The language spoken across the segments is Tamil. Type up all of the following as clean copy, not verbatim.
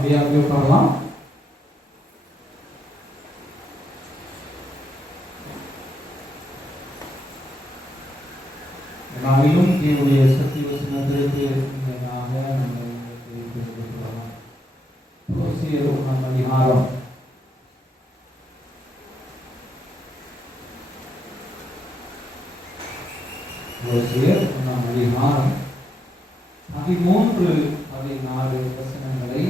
அப்படியே உட்காரலாம். நாளிலும் தேவனுடைய சத்திய வசனத்திற்கு அதிகாரம் 13-14 வசனங்களை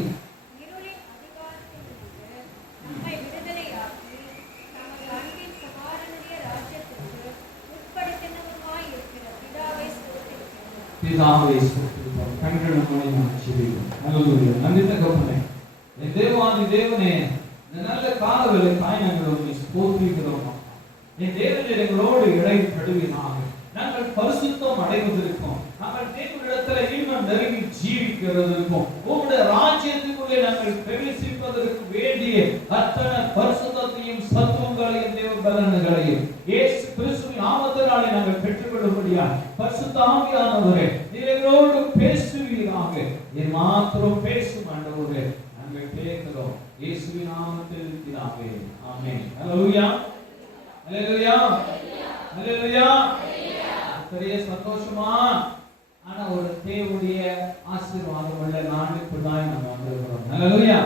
பிதாவை ஸ்தோத்திரிப்போம். கண்களை மூடி நாம் ஜெபிப்போம். ஹல்லேலூயா. நன்றி தகப்பனே, என் தேவாதி தேவனே, இந்த நல்ல காலவேளை தாய் நாங்கள் உம்மை ஸ்தோத்திரிக்கிறோம். என் தேவனே, எங்களோடு இடைப்படுவீராக. நாங்கள் பரிசுத்தம் அடைவதற்கும் நாங்கள் தேவனிடத்தில் இன்னும் நெருங்கி ஜீவிக்கிறதற்கும் உம்முடைய ராஜ்யத்துக்குள்ளே நாங்கள் பிரவேசிப்பதற்கு வேண்டிய அத்தனை பரிசுத்தத்தையும் சத்துவங்களையும் தேவ பலன்களையும் இயேசு கிறிஸ்துவின் நாமத்தினாலே நாங்கள் பெற்றுக்கொள்ளும்படியா பரிசுத்த ஆவியானவரே நீர் எங்களோடு பேசுவீராக. என் மாத்திரம் பேசும் ஆண்டவரே நாங்கள் கேட்கிறோம் இயேசுவின் நாமத்தில் பிதாவே. ஆமென். ஹல்லேலூயா. ஹல்லேலூயா. ஹல்லேலூயா. பெரிய சந்தோஷமா ஆனா ஒரு தேவனுடைய ஆசீர்வாதம் உள்ள நாளுக்குள்ளாய் நம்ம வந்திருக்கிறோம். ஹல்லேலூயா.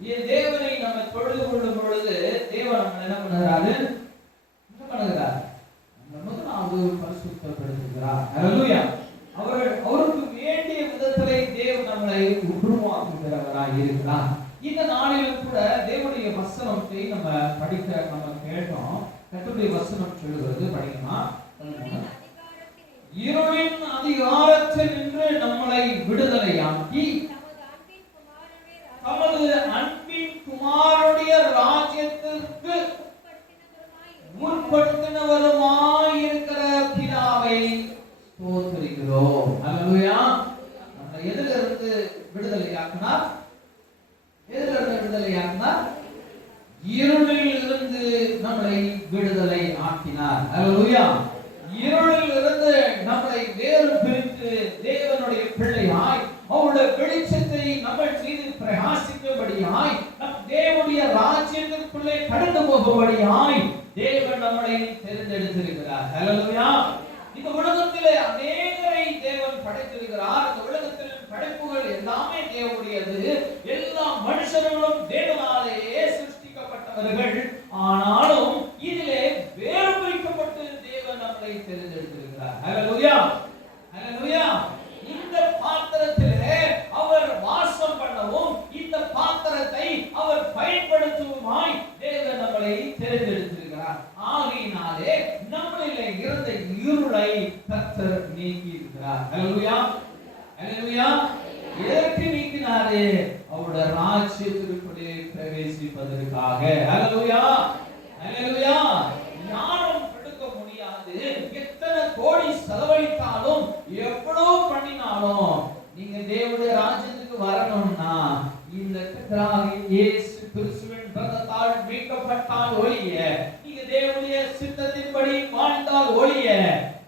இந்த தேவனை நம்ம தொழுது கொள்ளும் பொழுது தேவன் நம்ம என்ன பண்ணுகிறாரு? நம்ம முதலாவது பரிசுத்தப்படுத்துகிறார். ஹல்லேலூயா. அவருக்கு வேண்டிய விதத்திலே தேவன் நம்மளை உருவாக்குகிறவராய் இருக்கிறார். இந்த நாளிலும் கூட தேவனுடைய வசனத்தை நம்ம படிக்க நம்ம கேட்டோம். கர்த்தருடைய வசனம் சொல்லுகிறது, படிக்கணுமா? இருளின் அதிகாரத்தில் நின்று நம்மளை விடுதலையாக்கி தமது அன்பின் குமாரனுடைய ராஜ்யத்திற்கு உட்படுத்தினவருமாய் இருக்கிற பிதாவை ஸ்தோத்திரிக்கிறோம். ஹல்லேலூயா. நம்ம எதிலிருந்து விடுதலையாக்கினார்? இருளில் இருந்து நம்மளை விடுதலை ஆக்கினார். ஹல்லேலூயா. இருளில் இருந்து நம்மளை வேறு பிரித்து தேவனுடைய பிள்ளையாய் அவருடைய வெளிச்சத்தை நம்ம மீது பிரகாசிக்கும்படியாய் நம் தேவனுடைய ராஜ்யத்திற்குள்ளே கடந்து போகும்படியாய் தேவன் நம்மளை தேர்ந்தெடுத்திருக்கிறார். ஹல்லேலூயா. இந்த உலகத்திலே அநேகரை தேவன் படைத்திருக்கிறார். இந்த உலகத்தில் படைப்புகள் எல்லாமே தேவனுடையது. எல்லா மனுஷர்களும் தேவனாலேயே சிருஷ்டிக்கப்பட்டவர்கள். ஆனாலும் இதிலே வேறு பிரிக்கப்பட்டு தேவன் நம்மளை தேர்ந்தெடுத்திருக்கிறார். ஹல்லேலூயா. ஹல்லேலூயா. இந்த பாத்திரத்திலே அவர் வாசம் பண்ணவும் இந்த பாத்திரத்தை அவர் பயன்படுத்தவுமாய் தேவன் நம்மளை தேர்ந்தெடுத்திருக்கிறார். ஆகையினாலே நம்மளிலே இருந்த இருளை கர்த்தர் நீக்கி இருக்கிறார். ஹல்லேலூயா. ஹல்லேலூயா. எதற்கு நீக்கினாரே? அவருடைய ராஜ்யத்திற்குள்ளே பிரவேசிப்பதற்காக. ஹல்லேலூயா. ஹல்லேலூயா. ஞானம் கொடுக்க முடியாது. எத்தனை கோடி செலவழித்தாலும் எவ்வளவு பண்ணினாலும் நீங்க தேவனுடைய ராஜ்யத்துக்கு வரணும்னா இந்த கர்த்தராகிய இயேசு கிறிஸ்துவின் இரத்தத்தால் மீட்கப்பட்டால் ஒழிய, நீங்க தேவனுடைய சித்தத்தின்படி வாழ்ந்தால் ஒழிய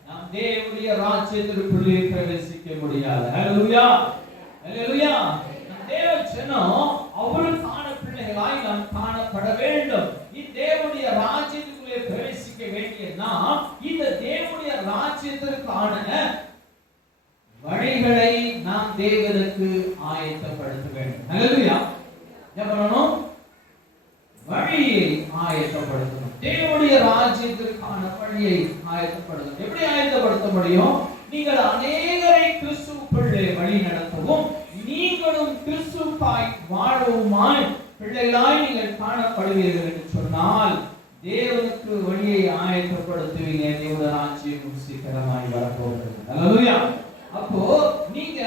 நாம் தேவனுடைய ராஜ்யத்திற்குள்ளே பிரவேசிக்க முடியாது. ஹல்லேலூயா. ஹல்லேலூயா. தேவ ஜனம் அவருக்கான பிள்ளைகளாய் நாம் காணப்பட வேண்டும். இந்த தேவனுடைய ராஜ்யத்துக்குள்ளே பிரவேசிக்க வேண்டிய நாம் இந்த தேவனுடைய ராஜ்யத்திற்கான வழிகளை நாம் தேவனுக்கு ஆயத்தப்படுத்த வேண்டும். ஹல்லேலூயா. என்ன பண்ணணும்? வழியை ஆயத்தப்படுத்தணும். தேவனுடைய ராஜ்யத்திற்கான வழியை ஆயத்தப்படுத்தணும். எப்படி ஆயத்தப்படுத்த முடியும்? நீங்கள் அநேகரை கிறிஸ்துவுக்குள்ளே வழி நடத்தவும் நீங்களும் கிறிஸ்துவாய் வாழவுமாய் பிள்ளைகளாய் நீங்கள் காணப்படுவீர்கள் என்று சொன்னால் தேவனுக்கு வழியை ஆயத்தப்படுத்துவீங்க. தேவனுடைய ராஜ்யம் சீக்கிரமாய் வரப்போகிறது. ஹல்லேலூயா. அப்போ நீங்க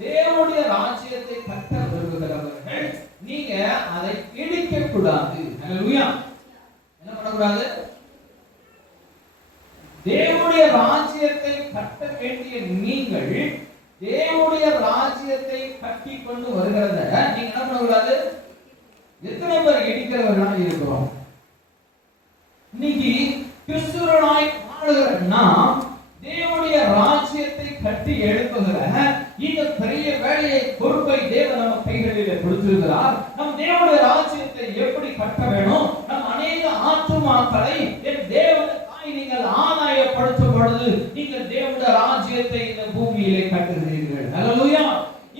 தேவனுடைய ராஜ்யத்தை கட்ட விரும்புகிறவர்கள் நீங்க அதை இடிக்க கூடாது. ஹல்லேலூயா. என்ன பண்ணக்கூடாது? தேவனுடைய ராஜ்யத்தை கட்ட வேண்டிய நீங்கள் தேவனுடைய ராஜ்யத்தை கட்டி கொண்டு வருகிறத நீங்க என்ன பண்ணக்கூடாது? எத்தனை பேர் இடிக்கிறவர்களாக இருக்கிறோம்? இன்னைக்கு கிறிஸ்துவனாய் வாழுகிற நாம் தேவனுடைய ராஜ்யத்தை கட்டி எழுப்புகிற இந்த பெரிய வேலையை பொறுப்பை தேவன் நம்ம கைகளிலே கொடுத்திருக்கிறார். நம் தேவனுடைய ராஜ்யத்தை எப்படி கட்ட வேணும், நம் அநேக ஆத்துமாக்களை என் தேவனுக்காய் நீங்கள் ஆதாயப்படுத்தும் பொழுது நீங்கள் தேவனுடைய ராஜ்யத்தை இந்த பூமியிலே கட்டுகிறீர்கள். ஹல்லேலூயா.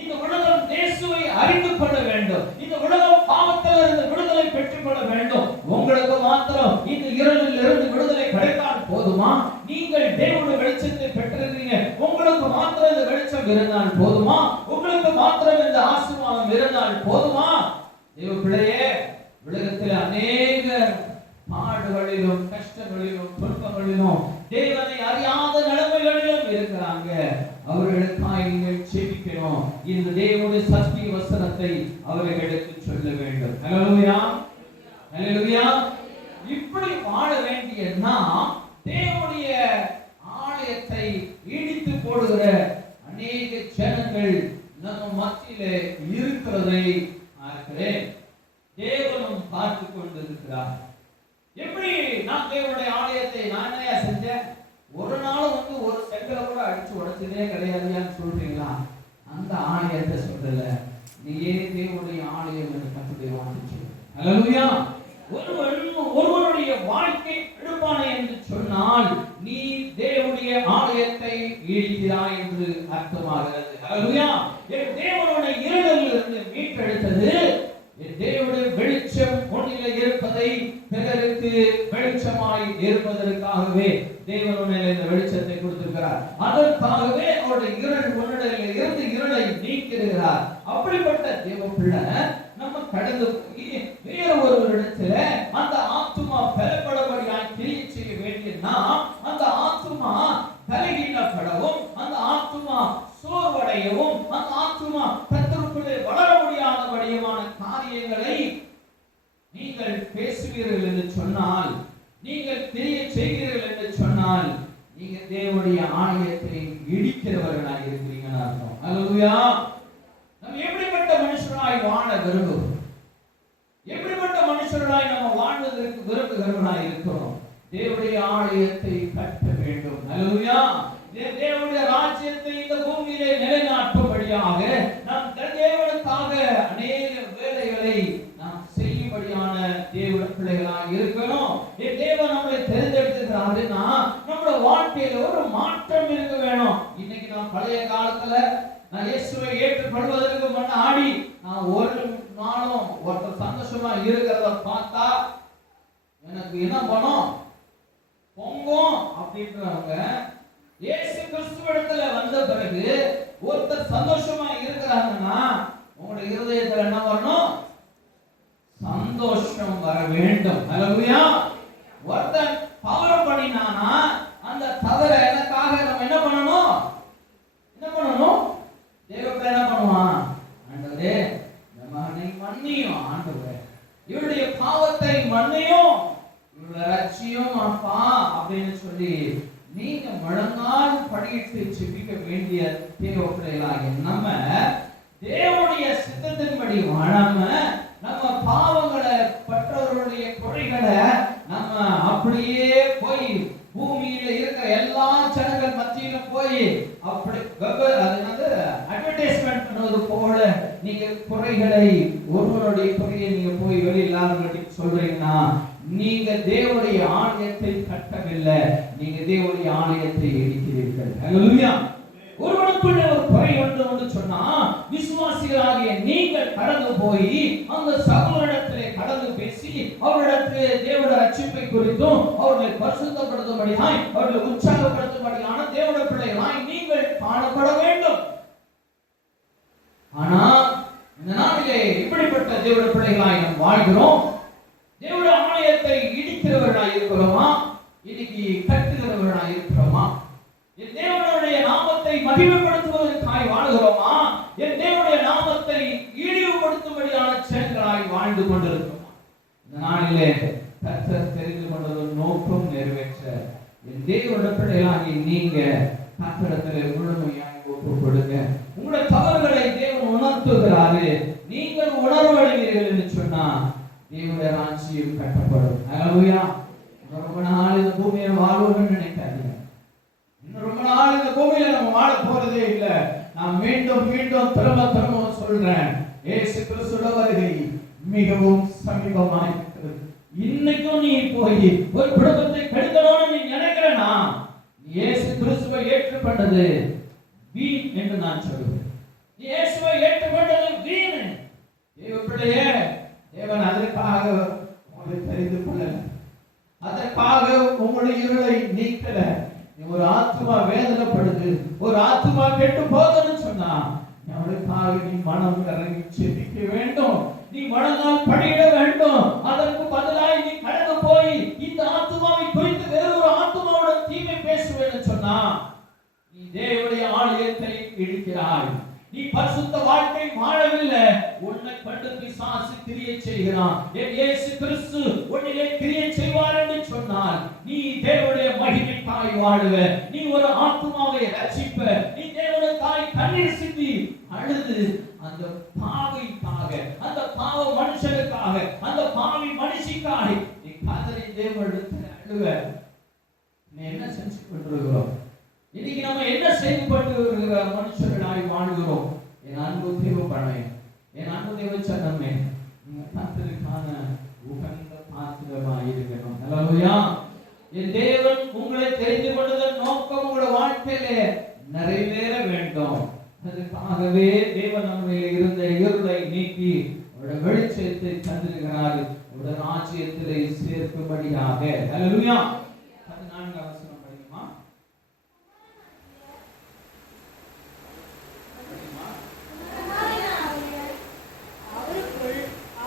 இந்த உலகம் இயேசுவை அறிந்து கொள்ள வேண்டும். இந்த உலகம் பாவத்திலிருந்து விடுதலை பெற்றுக் கொள்ள வேண்டும். உங்களுக்கு மாத்திரம் இந்த இருளில் இருந்து விடுதலை கிடைத்தால் போதுமா? நீங்கள் தேவனுடைய வெளிச்சத்தை பெற்றிருக்கீங்க, உங்களுக்கு மாத்திரம் இந்த வெளிச்சம் இருந்தால் போதுமா? உங்களுக்கு மாத்திரம் இந்த ஆசீர்வாதம் இருந்தால் போதுமா? தேவ பிள்ளையே, உலகத்தில் அநேக பாடுகளிலும் கஷ்டங்களிலும் துன்பங்களிலும் தேவனை அறியாத நிலைமைகளிலும் இருக்கிறாங்க. அவர்களுக்காக நீங்கள் செபிக்கணும். இந்த தேவனுடைய சத்திய வசனத்தை அவர்களுக்கு சொல்ல வேண்டும். ஹல்லேலூயா, ஹல்லேலூயா. இப்படி வாழ வேண்டிய நாம் தேவனுடைய ஆலயத்தை இடித்து போடுகிற அநேக ஜனங்கள் நம்ம மத்தியிலே இருக்கிறதை பார்க்கிறேன். தேவனும் பார்த்து கொண்டிருக்கிறார். எப்படி நான் தேவனுடைய ஆலயத்தை நானே செஞ்சேன், ஒரு நாள் ஒரு செங்கலை கூட அடிச்சு உடைச்சதே கிடையாதுன்னு சொல்றீங்களா? அந்த ஆலயத்தை சொல்லல, நீயே தேவனுடைய ஆலயம் என்று கர்த்தருடைய வார்த்தை சொல்லுது. ஹல்லேலூயா. ஒருவருடைய வாழ்க்கை எடுப்பானே என்று சொன்னால் நீ தேவனுடைய ஆலயத்தை இடிக்கிறாய் என்று அர்த்தமாகிறது. ஹல்லேலூயா. என் தேவனுடைய இருளில் இருந்து மீட்டெடுத்தது என் தேவனுடைய வெளிச்சம் ஒன்றிலே இருப்பதை பிறருக்கு வெளிச்சமாய் இருப்பதற்காகவே தேவனுடைய இந்த வெளிச்சத்தை கொடுத்திருக்கிறார். அதற்காகவே அவருடைய இருள் ஒன்றிலே இருந்து இருளை நீக்கிறார். அப்படிப்பட்ட தேவ பிள்ளை நம்ம கடந்து போய் வேற ஒருவரிடத்துல அந்த ஆத்துமா பலப்படபடியாய் கிரியை செய்ய வேண்டிய நாம் அந்த ஆத்துமா பலகீனப்படவும், அந்த ஆத்துமா சோர்வடையவும், அந்த ஆத்துமா கர்த்தருக்குள்ளே வளர முடியாதபடியான காரியங்களை நீங்கள் பேசுவீர்கள் என்று சொன்னால், நீங்கள் கிரியை செய்கிறீர்கள் என்று சொன்னால், நீங்க தேவனுடைய ஆலயத்தை இடிக்கிறவர்களாக இருக்கிறீங்கன்னு அர்த்தம். ஹல்லேலூயா. நம்ம எப்படிப்பட்ட மனுஷராய் வாழ விரும்புகிறோம்? எப்படிப்பட்ட மனுஷராய் நம்ம வாழ்வதற்கு விரும்புகிறவர்களாய் இருக்கிறோம்? தேவனுடைய ஆலயத்தை கட்ட வேண்டும். ஹல்லேலூயா. தேவனுடைய ராஜ்யத்தை இந்த பூமியிலே நிலைநாட்டும்படியாக நாம் தேவனுக்காக அநேக வேலைகளை நாம் செய்யும்படியான தேவ பிள்ளைகளாக இருக்கணும். தேவன் நம்மளை தேர்ந்தெடுத்திருக்கிறாருன்னா நம்மளோட வாழ்க்கையில ஒரு மாற்றம் இருக்க வேணும். இன்னைக்கு நான் பழைய காலத்துல நான் இயேசுவை ஏற்றுக்கொள்வதற்கு முன்னாடி நான் ஒரு நாளும் ஒருத்தர் சந்தோஷமா இருக்கிறத பார்த்தா எனக்கு என்ன பண்ணும், பொங்கும் அப்படின்றவங்க இயேசு கிறிஸ்துவிடத்துல வந்த பிறகு ஒருத்தர் சந்தோஷமா இருக்கிறாங்கன்னா உங்களுடைய இருதயத்துல என்ன வரணும்? சந்தோஷம் வர வேண்டும். ஹல்லேலூயா. ஒருத்தன் தவறு பண்ணினானா அந்த தவற எனக்காக நம்ம என்ன பண்ணணும்? தேவன் என்ன பண்ணுவான்? ஆண்டவரே இந்த மகனை மன்னியும், ஆண்டவரே இவருடைய பாவத்தை மன்னியும், இவருடைய ரட்சியும் அப்பா அப்படின்னு சொல்லி நீங்க முழங்கால் படியிட்டு செபிக்க வேண்டிய தேவ பிள்ளைகளாகிய நம்ம தேவனுடைய சித்தத்தின்படி வாழாம நம்ம பாவங்களை பற்றவர்களுடைய குறைகளை நம்ம அப்படியே போய் பூமியில இருக்கிற எல்லா ஜனங்கள் மத்தியில போய் அப்படி அட்வர்டைஸ்மெண்ட் பண்ணுவது போல நீங்க குறைகளை ஒருவருடைய குறையை நீங்க போய் வெளியில்லாத சொல்றீங்கன்னா நீங்க தேவனுடைய ஆலயத்தை கட்டவில்லை, நீங்க தேவனுடைய ஆலயத்தை இடிக்கிறீர்கள். ஹல்லேலூயா. ஒருவனுக்குள்ள ஒரு குறை ஒன்று சொன்னா விசுவாசிகளாகிய நீங்கள் கடந்து போய் அந்த சகோதரனிடத்திலே கடந்து பேசி அவரிடத்திலே தேவனுடைய ரட்சிப்பை குறித்தும் அவர்களை பரிசுத்தப்படுத்தும்படியாய் அவர்களை உற்சாகப்படுத்தும்படியான தேவனுடைய பிள்ளைகளாய் நீங்கள் காணப்பட வேண்டும். ஆனா இந்த நாளிலே இப்படிப்பட்ட தேவனுடைய பிள்ளைகளாய் நாம் வாழ்கிறோம். தேவனுடைய ஆலயத்தை இடிக்கிறவர்களாய் இருக்கிறோமா? இன்னைக்கு கட்டுகிறவர்களாய் இருக்கிறோமா? என் தேவனுடைய நாமத்தை மகிமைப்படுத்துவதற்காய் வாழ்கிறோமா? என் தேவனுடைய நாமத்தை இழிவுபடுத்தும்படியான செயல்களாய் வாழ்ந்து கொண்டிருக்கிறோமா? இந்த நாளிலே கர்த்தர் தெரிந்து கொண்டது நோக்கம் நிறைவேற்ற என் தேவனுடைய பிள்ளைகளாகி நீங்க கர்த்தரிடத்திலே முழுமையாய் ஒப்புக் கொடுங்க. உங்களுடைய தவறுகளை தேவன் உணர்த்துகிறாரு. நீங்கள் உணர்வடைவீர்கள் என்று சொன்னா தேவனுடைய ராஜ்யம் கட்டப்படும். ஹல்லேலூயா. ரொம்ப நாள் இந்த பூமியை வாழ்வோம்னு நினைக்காதீங்க. இன்னும் ரொம்ப நாள் இந்த பூமியில நம்ம வாழ போறதே இல்லை. நான் மீண்டும் மீண்டும் திரும்ப சொல்றேன், இயேசு கிறிஸ்துவின் வருகை மிகவும் சமீபமாய் இருக்கிறது. இன்னைக்கும் நீ போய் ஒரு குடும்பத்தை கெடுக்கணும்னு நீ நினைக்கிறனா, இயேசு கிறிஸ்துவை ஏற்றுக்கொண்டது வீண் என்று நான் சொல்லுவேன். இயேசுவை ஏற்றுக்கொண்டது வீண். தேவ பிள்ளையே, தேவன் அதற்காக உங்களை தெரிந்து கொள்ளல, அதற்காக உங்களுடைய இருளை நீக்கல. ஒரு ஆத்துமா வேதனைப்படுது, ஒரு ஆத்துமா கெட்டு போகுதுன்னு சொன்னா அவளுக்காக நீ மனம் இறங்கி செபிக்க வேண்டும், நீ மனதால் படியிட வேண்டும். அதற்கு பதிலாக நீ கடந்து போய் இந்த ஆத்துமாவை குறித்து வேறு ஒரு ஆத்துமாவோட தீமை பேசுவேன்னு சொன்னா நீ தேவனுடைய ஆலயத்தை இடிக்கிறாய். நீ பரிசுத்த வாழ்க்கை வாழவில்லை. உன்னை கண்டு பிசாசு கிரியை செய்கிறான். இயேசு கிறிஸ்து உன்னிலே கிரியை செய்வார் என்று சொன்னால் நீ தேவனுடைய மகிமைக்காய் வாழுவ, நீ ஒரு ஆத்துமாவை ரட்சிப்ப, நீ தேவனுக்காய் கண்ணீர் சிந்தி அழுது அந்த பாவிக்காக, அந்த பாவ மனுஷனுக்காக, அந்த பாவி மனுஷிக்காக நீ கதறி தேவனிடத்தில் அழுவ. நீ என்ன செஞ்சு கொண்டிருக்கிறோம்? இன்னைக்கு நம்ம என்ன செய்து கொண்டிருக்கிற மனுஷர்களாய் வாழ்கிறோம்? என் அன்பு தேவப்படமே, என் அன்பு தேவச்சனமே, நீங்க கர்த்தருக்கான உகந்த பாத்திரமாய் இருக்கணும். அல்லேலூயா. என் தேவன் உங்களை தெரிந்து கொண்டதன் நோக்கம் உங்களுடைய வாழ்க்கையிலே நிறைவேற வேண்டும். அதுக்காகவே தேவன் நம்மில் இருந்த இருளை நீக்கி அவருடைய வெளிச்சத்தை தந்திருக்கிறார், அவருடைய ராஜ்யத்திலே சேர்க்கும்படியாக. அல்லேலூயா. 14 வசனம் படிக்குமா?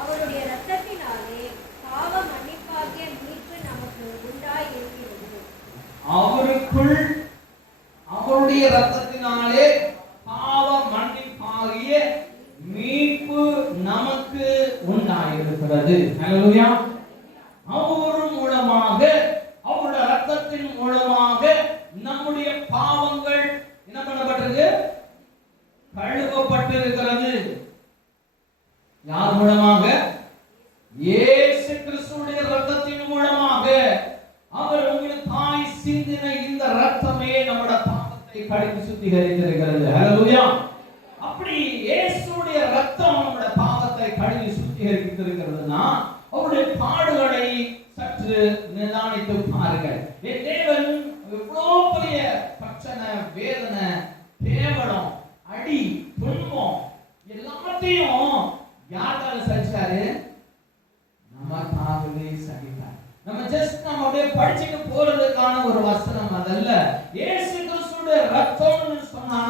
அவருடைய இரத்தத்தினாலே பாவ மன்னிப்பாகிய மீட்பு நமக்கு உண்டாயிருக்கிறது. அவருக்குள் அவருடைய இரத்தத்தினாலே பாவ மன்னிப்பாகிய மீட்பு நமக்கு உண்டாயிருக்கிறது. ஹல்லேலூயா. அவர் மூலமாக, அவருடைய இரத்தத்தின் மூலமாக நம்முடைய பாவங்கள் என்ன பண்ணப்பட்டிருக்கு? கழுவப்பட்டிருக்கிறது. யார் மூலமாக? இயேசு கிறிஸ்துவுடைய இரத்தத்தின் மூலமாக. அவர் உங்களுக்காய் சிந்தின இந்த இரத்தமே நம்முடைய பாவத்தை கழுவி சுத்திகரித்திருக்கிறது. ஹல்லேலூயா. அப்படி இயேசுவுடைய இரத்தம் நம்முடைய பாவத்தை கழுவி சுத்திகரித்திருக்கிறதுனா அவருடைய பாடுகளை சற்று நிதானித்து பாருங்கள். என் தேவன் எவ்வளவு பெரிய பிரச்சனை, வேதனை, கேவலம், அடி, துன்பம் எல்லாத்தையும் யாரால சகிச்சாரு? நமக்காகவே சகித்தார். நம்ம ஜஸ்ட் நம்ம அப்படியே படிச்சுட்டு போறதுக்கான ஒரு வசனம் அதல்ல. இயேசு கிறிஸ்துவுடைய இரத்தம்னு சொன்னா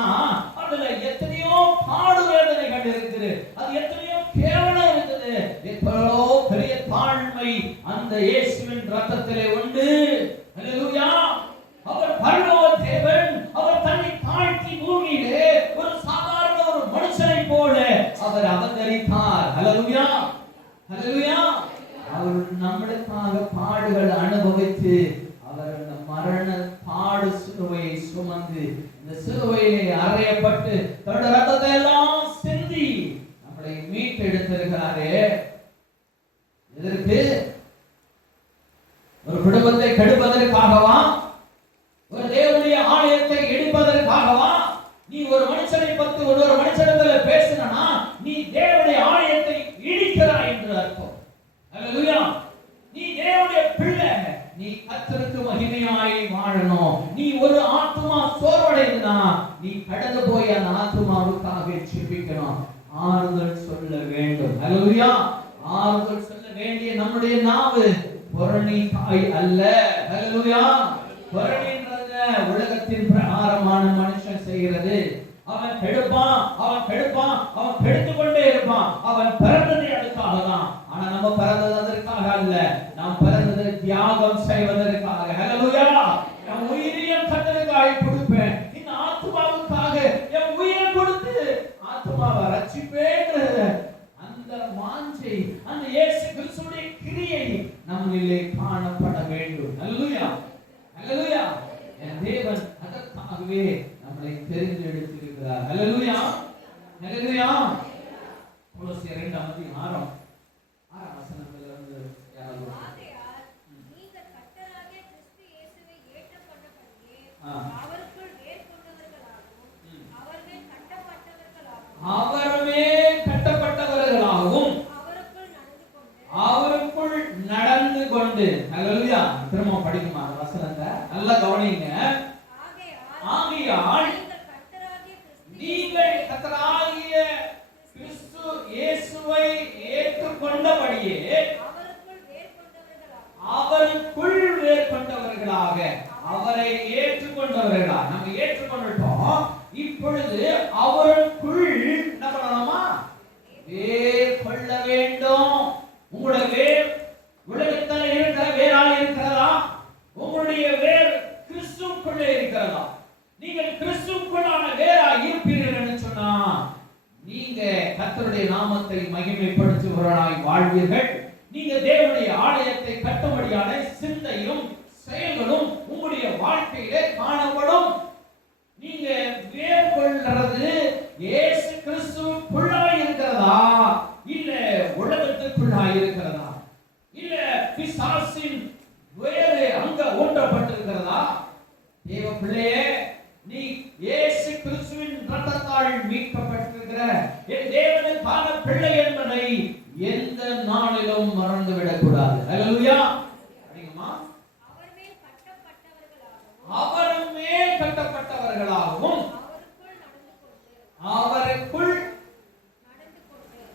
அதுல எத்தனையோ பாடு வேதனைகள் இருக்குது, அது எத்தனையோ கேவலம் இருக்குது, எவ்வளோ பெரிய தாழ்மை அந்த இயேசுவின் இரத்தத்திலே உண்டு. ஹல்லேலூயா. அவர் பரலோக தேவன். அவர் தன்னை தாழ்த்தி பூமியிலே ஒரு சாதாரண ஒரு மனுஷனை போல அவர் அவதரித்தார். ஹல்லேலூயா. ஹல்லேலூயா. அவர் நம்மளுக்காக பாடுகள் அனுபவித்து அவர் அந்த மரண பாடு சிலுவையை சுமந்து இந்த சிலுவையிலே அறையப்பட்டு தன்னுடைய ரத்தத்தை எல்லாம் சிந்தி நம்மளை மீட்டெடுத்திருக்கிறாரே. எதற்கு? ஒரு குடும்பத்தை கெடுப்பதற்காகவா? ஒரு தேவனுடைய ஆலயத்தை இடிப்பதற்காகவா? நீ ஒரு மனுஷனை பற்றி ஒரு மனுஷனிடத்தில் பேசினா நீ தேவனுடைய ஆலயத்தை இடிக்கிறாய் என்று அர்த்தம். அல்லேலூயா. நீ தேவனுடைய பிள்ளை, நீ கர்த்தருக்கு மகிமையாய் வாழணும். நீ ஒரு ஆத்துமா சோர்வடைந்தா நீ கடந்து போய் அந்த ஆத்துமாவுக்காக ஜெபிக்கணும், ஆறுதல் சொல்ல வேண்டும். அல்லேலூயா. ஆறுதல் சொல்ல வேண்டிய நம்முடைய நாவு பொரணி தாய் அல்ல. அல்லேலூயா. பொரணின்றது உலகத்தின் பிரகாரமான மனுஷன் செய்கிறது. அவன் கெடுப்பான், அவன் கெடுப்பான், அவன் கெடுத்து கொண்டே இருப்பான். அவன் பிறந்தது அதுக்காக தான். ஆனா நம்ம பிறந்தது அதற்காக அல்ல. நாம் பிறந்தது தியாகம் செய்வதற்காக. ஹல்லேலூயா. நான் உயிரையும் கர்த்தருக்காக கொடுப்பேன், இந்த ஆத்துமாவுக்காக என் உயிரை கொடுத்து ஆத்துமாவை ரட்சிப்பேன். அந்த வாஞ்சை, அந்த இயேசு கிறிஸ்துவின் கிரியை நம்மிலே காணப்பட வேண்டும். ஹல்லேலூயா. ஹல்லேலூயா. என் தேவன் அதற்காகவே நம்மை தெரிந்தெடுத்திருக்கிறார். ஹல்லேலூயா. ஹல்லேலூயா. கொலோசியர் 2:6 வசனத்திலிருந்து யாராவது நீங்கள் கர்த்தராகிய கிறிஸ்து இயேசுவை ஏற்றுக்கொண்டபடியே அவருக்குள் வேர் கொண்டவர்களாகவும் அவர்கள் கட்ட வேர் கொள்ள வேண்டும். உங்களுடைய வேர் உலகத்தில் இருக்கிற வேராக இருக்கிறதா? உங்களுடைய வேர் கிறிஸ்துவுக்குள்ளே இருக்கிறதா? நீங்கள் கிறிஸ்துவுக்குள்ளான வேராக இருப்பீர்கள் என்று சொன்னா நீங்க கர்த்தருடைய நாமத்தை மகிமைப்படுத்துபவர்களாய் வாழ்வீர்கள். நீங்க தேவனுடைய ஆலயத்தை கட்டும்படியான சிந்தையும் செயல்களும் உங்களுடைய வாழ்க்கையிலே காணப்படும். நீங்க வேர் கொள்றது இயேசு கிறிஸ்துவுக்குள்ளாய் இருக்கிறதா, இல்ல உலகத்துக்குள்ளாய் இருக்கிறதா, இல்ல பிசாசின் வேறு அங்க ஊன்றப்பட்டிருக்கிறதா? தேவ பிள்ளையே, நீ இயேசு கிறிஸ்துவின் இரத்தத்தால் மீட்கப்பட்டிருக்கிற என் தேவனுக்கான பிள்ளை என்பதை எந்த நாளிலும் மறந்துவிடக் கூடாது. ஹல்லேலூயா. அப்படிங்கம்மா. அவர் மேல் கட்டப்பட்டவர்களாகவும் அவருக்குள்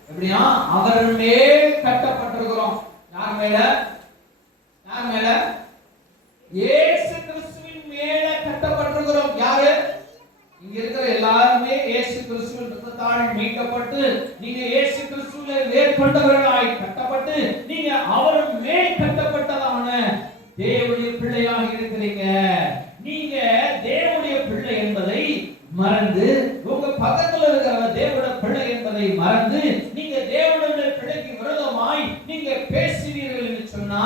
எப்படியா அவர் மேல் கட்டப்பட்டிருக்கிறோம். யார் மேல? யார் மேல? இயேசு கிறிஸ்துவின் மேல கட்டப்பட்டிருக்கிறோம். யாரு? இங்க இருக்கிற எல்லாருமே இயேசு கிறிஸ்துவின் இரத்தத்தால் மீட்கப்பட்டு நீங்க இயேசு கிறிஸ்துவிலே வேர் கொண்டவர்களாய் கட்டப்பட்டு நீங்க அவர் மேல் கட்டப்பட்டதான தேவனுடைய பிள்ளையாக இருக்கிறீங்க. நீங்க தேவனுடைய பிள்ளை என்பதை மறந்து, உங்க பக்கத்துல இருக்கிற தேவனுடைய பிள்ளை என்பதை மறந்து நீங்க தேவனுடைய பிள்ளைக்கு விரோதமாய் நீங்க பேசுவீர்கள் என்று சொன்னா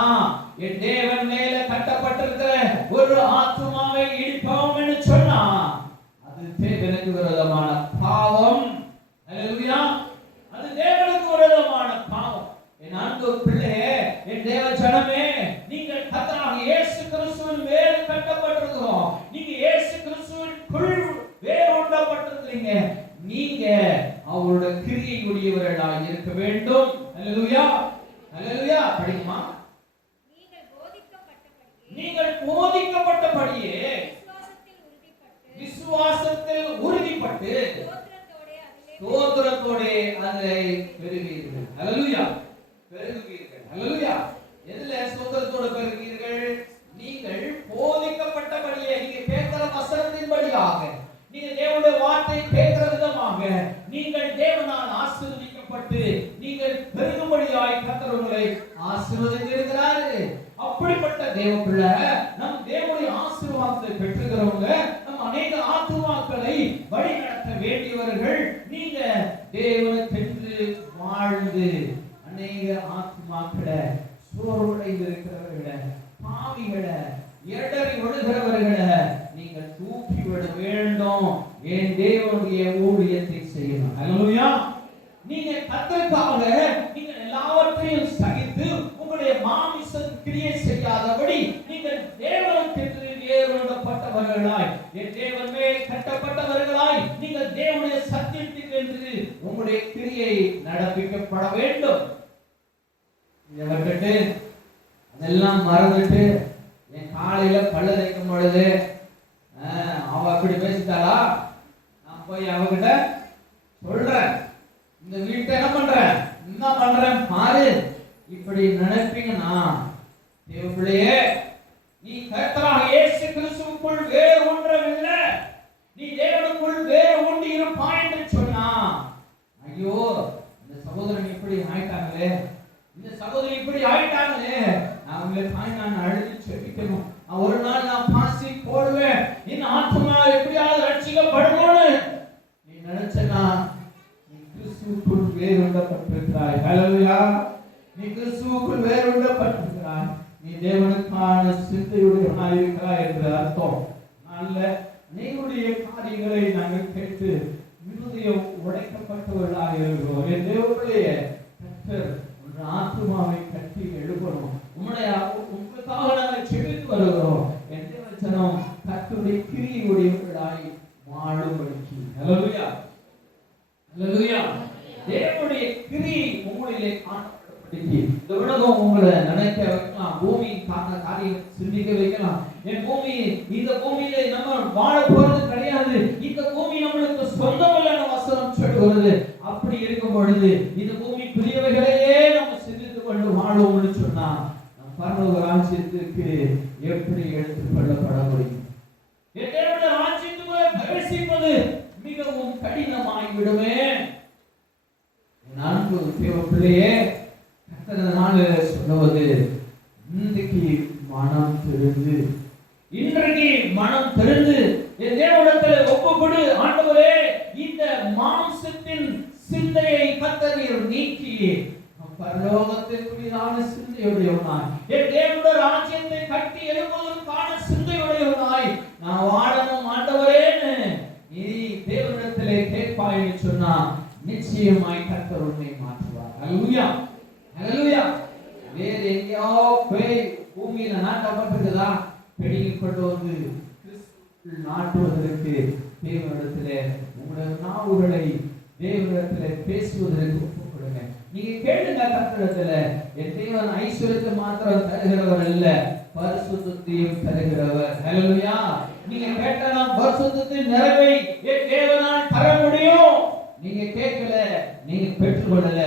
என் தேவன் மேல கட்டப்பட்டிருக்கிற ஒரு ஆத்துமாவை இடிப்போம் என்று சொன்னா அது தேவனுக்கு விரோதமான பாவம். ஹல்லேலூயா. அது தேவனுக்கு விரோதமான பாவம். என் அன்பு பிள்ளையே, என் தேவ ஜனமே, நீங்கள் கர்த்தராகிய இயேசு கிறிஸ்துவின் மேல் கட்டப்பட்டிருக்கிறோம். நீங்க இயேசு கிறிஸ்துவிற்குள் வேர் ஊன்றப்பட்டிருக்கிறீங்க. நீங்க அவருடைய கிரியை உடையவர்களாக இருக்க வேண்டும். ஹல்லேலூயா. ஹல்லேலூயா. படிக்குமா? நீங்கள் போதிக்கப்பட்டபடியே விசுவாசத்தில் உறுதிப்பட்டு ஸ்தோத்திரத்தோட அதை பெறுவீர்கள். ஹல்லேலூயா. பெறுவீர்கள். ஹல்லேலூயா. எதுல ஸ்தோத்திரத்தோட பெறுவீர்கள்? நீங்கள் போதிக்கப்பட்டபடியே, நீங்க கேட்கிற வசனத்தின்படியாக, நீங்க தேவனுடைய வார்த்தை கேட்கிற விதமாக நீங்கள் தேவனால் ஆசீர்வதிக்கப்பட்டு நீங்கள் பெருகும்படியாய் கர்த்தர் உங்களை ஆசீர்வதித்திருக்கிறார். அப்படிப்பட்ட தேவ பிள்ளை, நம் தேவனுடைய ஆசீர்வாதத்தை பெற்றுகிறவங்க, நம் அநேக ஆத்துமாக்களை வழி நடத்த வேண்டியவர்கள். நீங்க தேவனுக்கென்று வாழ்ந்து அநேக ஆத்துமாக்களை சோர்வடைந்து இருக்கிறவர்களை, பாவிகளை, இடறி விழுகிறவர்களை நீங்கள் தூக்கி விட வேண்டும். என் தேவனுடைய ஊழியத்தை செய்யணும். ஹல்லேலூயா. நீங்க கர்த்தருக்காக நீங்க எல்லாவற்றையும் சகித்து உங்களுடைய மாமிச கிரியை செய்யாதபடி நீங்கள் தேவனுக்கென்று வேறுபட்டவர்களாய், என் தேவன் மேல் கட்டப்பட்டவர்களாய் நீங்கள் தேவனுடைய சத்தியத்திற்கு உங்களுடைய கிரியை நடப்பிக்கப்பட வேண்டும். இதை விட்டுட்டு அதெல்லாம் மறந்துட்டு என் காலையில பல்ல தைக்கும் பொழுது அவ அப்படி பேசிட்டாளா, நான் போய் அவகிட்ட சொல்றேன், இந்த வீட்டை என்ன பண்றேன் பாரு, இப்படி நினைப்பீங்கன்னா தேவ பிள்ளையே, நீ கர்த்தராகிய இயேசு கிறிஸ்துவுக்குள் வேர் ஊன்றவில்லை, நீ தேவனுக்குள் வேர் ஊன்றி இருப்பாய் என்று சொன்னா, ஐயோ இந்த சகோதரன் இப்படி ஆயிட்டாங்களே, இந்த சகோதரி இப்படி ஆயிட்டாங்களே, நான் அழுது செபிக்கணும், ஒரு நாள் நான் பாசி போடுவேன், இந்த ஆத்மா எப்படியாவது ரட்சிக்கப்படணும்னு நீ நினைச்சனா நீ கிறிஸ்துவுக்குள் வேறுண்டப்பட்டிருக்கிறாய். ஹல்லேலூயா. நீ கிறிஸ்துவுக்குள் வேறுண்டப்பட்டிருக்கிறாய். நீ தேவனுக்கான சிந்தையுடையவனாய் இருக்கிறாய் என்ற அர்த்தம். நல்ல நீங்களுடைய காரியங்களை நாங்கள் கேட்டு இருதயம் உடைக்கப்பட்டவர்களாக இருக்கிறோம். என் தேவனுடைய கர்த்தர் ஒரு ஆத்துமாவை கட்டி எழுப்பணும். உங்களுக்காக நாங்கள் செபித்து வருகிறோம். என் தேவச்சனம் கர்த்தருடைய கிரியையுடையவர்களாய் வாழும்படிக்கு. ஹல்லேலூயா. ஹல்லேலூயா. தேவனுடைய கிரியை உங்களிலே காணப்படும்படிக்கு இந்த உலகம் உங்களை நினைக்க வைக்கலாம், பூமி காரியம் சிந்திக்க வைக்கலாம். என் பூமி, இந்த பூமியில நம்ம வாழ போறது கிடையாது, இந்த பூமி நம்மளுக்கு சொந்தம் இல்லைன்னு வசனம் சொல்லுகிறது. அப்படி இருக்கும் பொழுது இந்த பூமிக்குரியவைகளையே நம்ம சிந்தித்துக் கொண்டு வாழ்வோம்னு சொன்னா நம் பரலோக ராஜ்யத்திற்கு எப்படி எடுத்துக் கொள்ளப்பட முடியும்? தேவனுடைய ராஜ்யத்துக்குள்ளே பிரவேசிப்பது மிகவும் கடினமாய் விடுமே. நான் தேவ பிள்ளையே, கர்த்தர் சொல்லுவது இன்றைக்கு மனம் திறந்து, இன்றைக்கு மனம் திறந்து என் தேவனிடத்தில் ஒப்புக்கொடு. ஆண்டவரே, இந்த மாம்சத்தின் சிந்தையை கர்த்தர் நீக்கி பரலோகத்திற்குரியதான சிந்தையுடையவனாய், என் தேவனுடைய ராஜ்யத்தை கட்டி எழுப்புவதற்கான சிந்தையுடையவனாய் நான் வாழணும் ஆண்டவரேன்னு நீ தேவனிடத்திலே கேட்பாய்ன்னு சொன்னா நிச்சயமாய் கர்த்தர் உன்னை மாற்றுவார். ஹல்லேலூயா, ஹல்லேலூயா. வேற எங்கேயோ போய் பூமியில நாட்டப்பட்டிருக்குதா, பெடியில் கொண்டு வந்து கிறிஸ்துவுக்குள் நாட்டுவதற்கு தேவனிடத்திலே உங்களுடைய நாவுகளை தேவனிடத்திலே பேசுவதற்கு ஒப்புக்கொடுங்க. நீங்க கேளுங்க கர்த்தரிடத்துல. என் தேவன் ஐஸ்வரியத்தை மாத்திரம் தருகிறவர் அல்ல, பரிசுத்தத்தையும் தருகிறவர். ஹல்லேலூயா. நீங்க கேட்டா பரிசுத்தத்தின் நிறைவை என் தேவனால் தர முடியும். நீங்க கேட்கல, நீங்க பெற்றுக்கொள்ளல,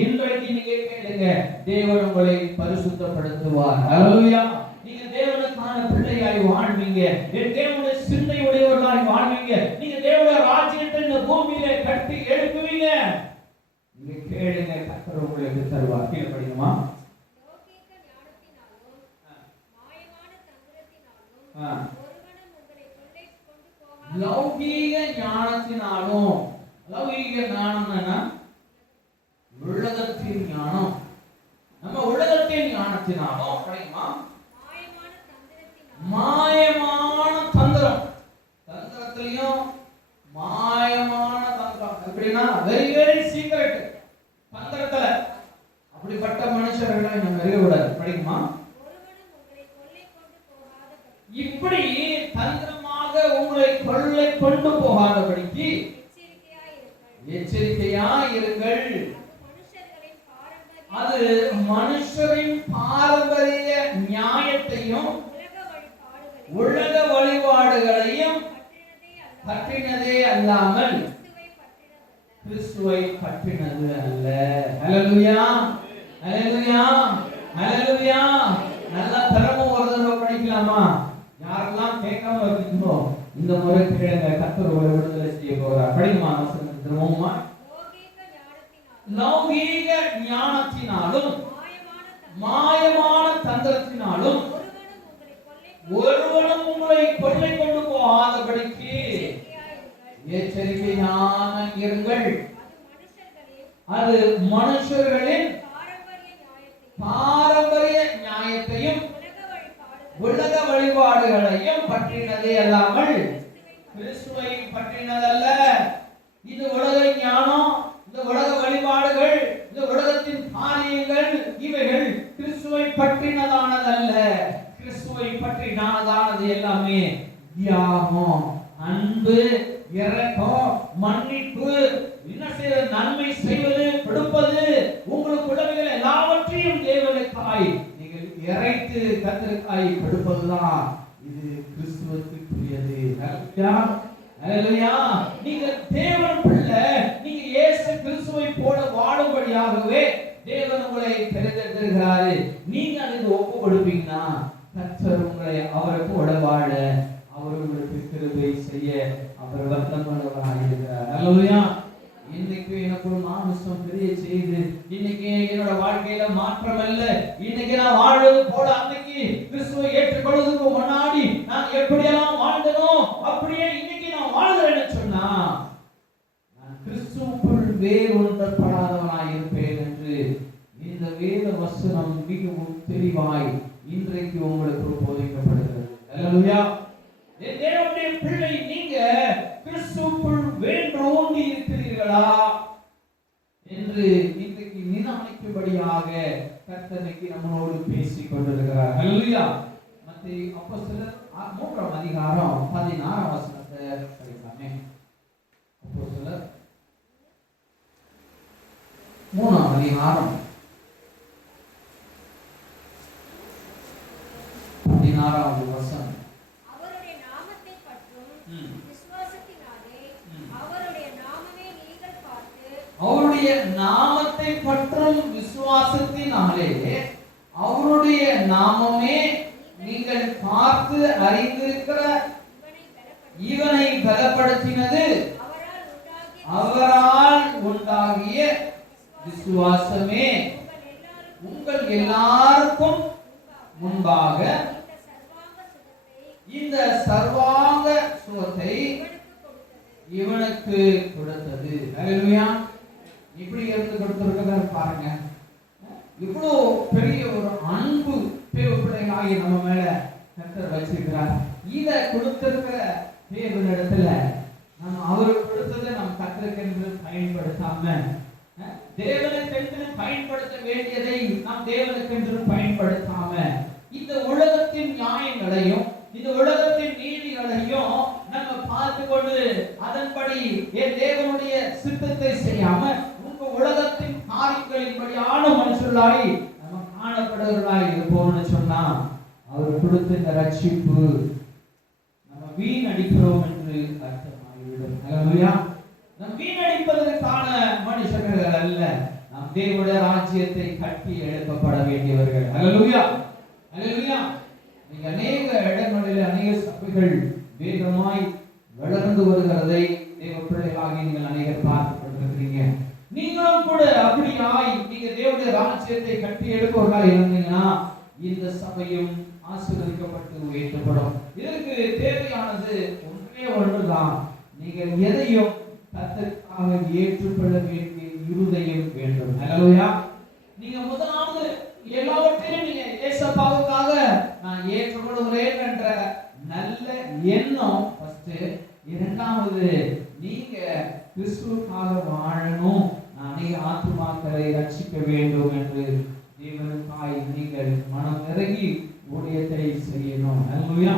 இன்றைக்கு நீங்க கேளுங்க, தேவன் உங்களை பரிசுத்தப்படுத்துவார். ஹல்லேலூயா. நீங்க தேவனுக்கான பிள்ளையாய் வாழ்வீங்க, என் தேவனுடைய சிந்தை உடையவர்களாய் வாழ்வீங்க, நீங்க தேவனுடைய ராஜ்யத்தை இந்த பூமியில கட்டி எழுப்புவீங்க. நீங்க கேளுங்க, கர்த்தர் உங்களுக்கு தருவார். கீழே படிக்குமா? லௌகீக ஞானத்தினாலும் மாயமான தந்திரத்தினாலும் ஒருவனும் உங்களை கொள்ளை கொண்டு போகாமல். லௌகீக ஞானத்தினாலும், லௌகீக ஞானம்னா உலகத்தின் ஞானம், நம்ம உலகத்தின் ஞானத்தினாலும் படிக்குமா? மாயமான தந்திரத்தினாலும். மாயமான தந்திரம், தந்திரத்திலையும் மாயமான தந்திரம் எப்படின்னா வெரி வெரி சீக்ரெட் தந்திரத்துல, அப்படிப்பட்ட மனுஷர்களை நம்ம அறியக்கூடாது. படிக்குமா? ஒருவனும் உங்களை கொள்ளை கொண்டு போகாதபடி. இப்படி தந்திரமாக உங்களை கொள்ளை கொண்டு போகாதபடிக்கு எச்சரிக்கையாய் இருங்கள். அது மனுஷரின் பாரம்பரிய நியாயத்தையும் உலக வழிபாடுகளையும் பற்றினதே அல்லாமல் கிறிஸ்துவை பற்றினது அல்ல. ஹல்லேலூயா, ஹல்லேலூயா, ஹல்லேலூயா. நல்லா திறமும் ஒரு தடவை படிக்கலாமா? யாரெல்லாம் கேட்காம இருக்கீங்களோ இந்த முறை கேளுங்க, கர்த்தர் ஒரு விடுதலை செய்ய போகிறார். படிக்குமா வசனம் திரும்பவுமா? லௌகீக ஞானத்தினாலும் மாயமான தந்திரத்தினாலும் ஒருவனும் உங்களை கொள்ளை கொண்டு போகாதபடிக்கு எச்சரிக்கையாக இருங்கள். அது மனுஷர்களின் பாரம்பரிய நியாயத்தையும் உலக வழிபாடுகளையும் பற்றினதே அல்லாமல் கிறிஸ்துவை பற்றினதல்ல. இது உலக ஞானம், இந்த உலக வழிபாடுகள், இந்த உலகத்தின் காரியங்கள், இவைகள் கிறிஸ்துவை பற்றினதானதல்ல. கிறிஸ்துவை பற்றினதானது எல்லாமே தியாகம், அன்பு, இரக்கம், மன்னிப்பு, என்ன செய்வது, நன்மை செய்வது, கொடுப்பது, உங்களுக்கு உள்ளவைகள் எல்லாவற்றையும் தேவனுக்காய் நீங்கள் இறைத்து கர்த்தருக்காய் கொடுப்பதுதான் இது கிறிஸ்துவுக்குரியது. ஹல்லேலூயா. நீங்க தேவன் பிள்ளை, நீங்க இயேசு கிறிஸ்துவை போல வாழும்படியாகவே தேவன் உங்களை தெரிந்திருக்கிறாரு. நீங்க அதுக்கு ஒப்பு கொடுப்பீங்கன்னா கர்த்தர் உங்களை அவருக்கு உடவாழ, அவர் உங்களுக்கு கிருபை செய்ய அவர் வல்லமையுள்ளவராக இருக்கிறார். ஹல்லேலூயா. இன்னைக்கு எனக்கு ஒரு மாமிசம் பெரிய செய்து, இன்னைக்கு என்னோட வாழ்க்கையில மாற்றம் அல்ல. இன்னைக்கு நான் வாழ்வது போல அன்னைக்கு கிறிஸ்துவை ஏற்றுக்கொள்வதற்கு முன்னாடி நான் எப்படியெல்லாம் வாழ்ந்தனோ அப்படியே இன்னைக்கு நான் வாழ்கிறேன்னு சொன்னா நான் கிறிஸ்துவுக்குள் வேறு ஒன்றப்படாதவனாய் இருப்பேன் என்று இந்த வேத வசனம் மிகவும் தெளிவாய் இன்றைக்கு உங்களுக்கு போதிக்கப்படுகிறது. ஹல்லேலூயா. தேவனுடைய பிள்ளை, நீங்க கிறிஸ்துவுக்குள் வேரூன்றி இருக்கிறீர்களா என்று இன்றைக்கு நினைக்கும்படியாக கர்த்தர் நம்மளோடு பேசிக் கொண்டிருக்கிறார். ஹல்லேலூயா. மத்தேயு அப்போஸ்தலர் 3ஆம் அதிகாரம் 16ஆம் வசனத்தை படிக்கலாமே. அப்போஸ்தலர் 3ஆம் அதிகாரம் 16ஆவது வசனம். அவருடைய நாமத்தை பற்றும் விசுவாசத்தினாலே அவருடைய நாமமே நீங்கள் பார்த்து, அவருடைய நாமத்தை பற்றும் விசுவாசத்தினாலே அவருடைய நாமமே நீங்கள் பார்த்து அறிந்திருக்கிற இவனை பலப்படுத்தினது அவரால் உண்டாகிய விசுவாசமே உங்கள் எல்லாருக்கும் முன்பாக இந்த சர்வாங்க சுகத்தை இவனுக்கு கொடுத்தது. அல்லேலூயா. இப்படி இருந்து கொடுத்திருக்கிறார் பாருங்க. இவ்வளவு பெரிய ஒரு அன்பு தேவ பிள்ளைகளாகி நம்ம மேல கர்த்தர் வச்சிருக்கிறார். இதை கொடுத்திருக்கிற தேவனிடத்துல நம்ம அவருக்கு கொடுத்ததை நம்ம கர்த்தருக்கென்று பயன்படுத்தாம தேவனுக்கென்று பயன்படுத்த வேண்டியதை நாம் தேவனுக்கென்று பயன்படுத்தாம இந்த உலகத்தின் நியாயங்களையும் இந்த உலகத்தின் நீதிகளையும் நம்ம பார்த்து கொண்டு அதன்படி என் தேவனுடைய சித்தத்தை செய்யாம உங்க உலகத்தின் காரியங்களின்படியான மனுஷர்களாய் நம்ம காணப்படுவர்களாய் இருப்போம்னு சொன்னா அவர் கொடுத்த இந்த ரட்சிப்பு நம்ம வீணடிக்கிறோம் என்று அர்த்தமாகிவிடும். அல்லேலூயா. நாம் வீணடிப்பதற்கான மனுஷர்கள் அல்ல, நாம் தேவனுடைய ராஜ்யத்தை கட்டி எழுப்பப்பட வேண்டியவர்கள். அல்லேலூயா. அல்லேலூயா. நீங்க அநேக இடங்களில் அநேக சபைகள் வேகமாய் வளர்ந்து வருகிறதை தேவ பிள்ளைகளாகி நீங்கள் அநேகர் பார்த்து கொண்டிருக்கிறீங்க. நீங்களும் கூட அப்படியாய் நீங்க தேவனுடைய ராஜ்யத்தை கட்டி எழுப்பவர்களாக இருந்தீங்கன்னா இந்த சபையும் ஆசீர்வதிக்கப்பட்டு உயர்த்தப்படும். இதற்கு தேவையானது ஒன்றே ஒன்றுதான், நீங்கள் எதையும் கர்த்தருக்காக ஏற்றுக்கொள்ள வேண்டிய இருதயம் வேண்டும். அல்லேலூயா. நீங்க முதலாவது எல்லாவற்றையும் நீங்க இயேசுவுக்காக நான் ஏற்றுக்கொள்கிறேன் என்ற நல்ல எண்ணம் ஃபர்ஸ்ட். இரண்டாவது நீங்க கிறிஸ்துவுக்காக வாழணும், அநேக ஆத்துமாக்களை ரட்சிக்க வேண்டும் என்று தேவனுக்காய் நீங்கள் மனம் இறங்கி ஊழியத்தை செய்யணும். அல்லேலூயா.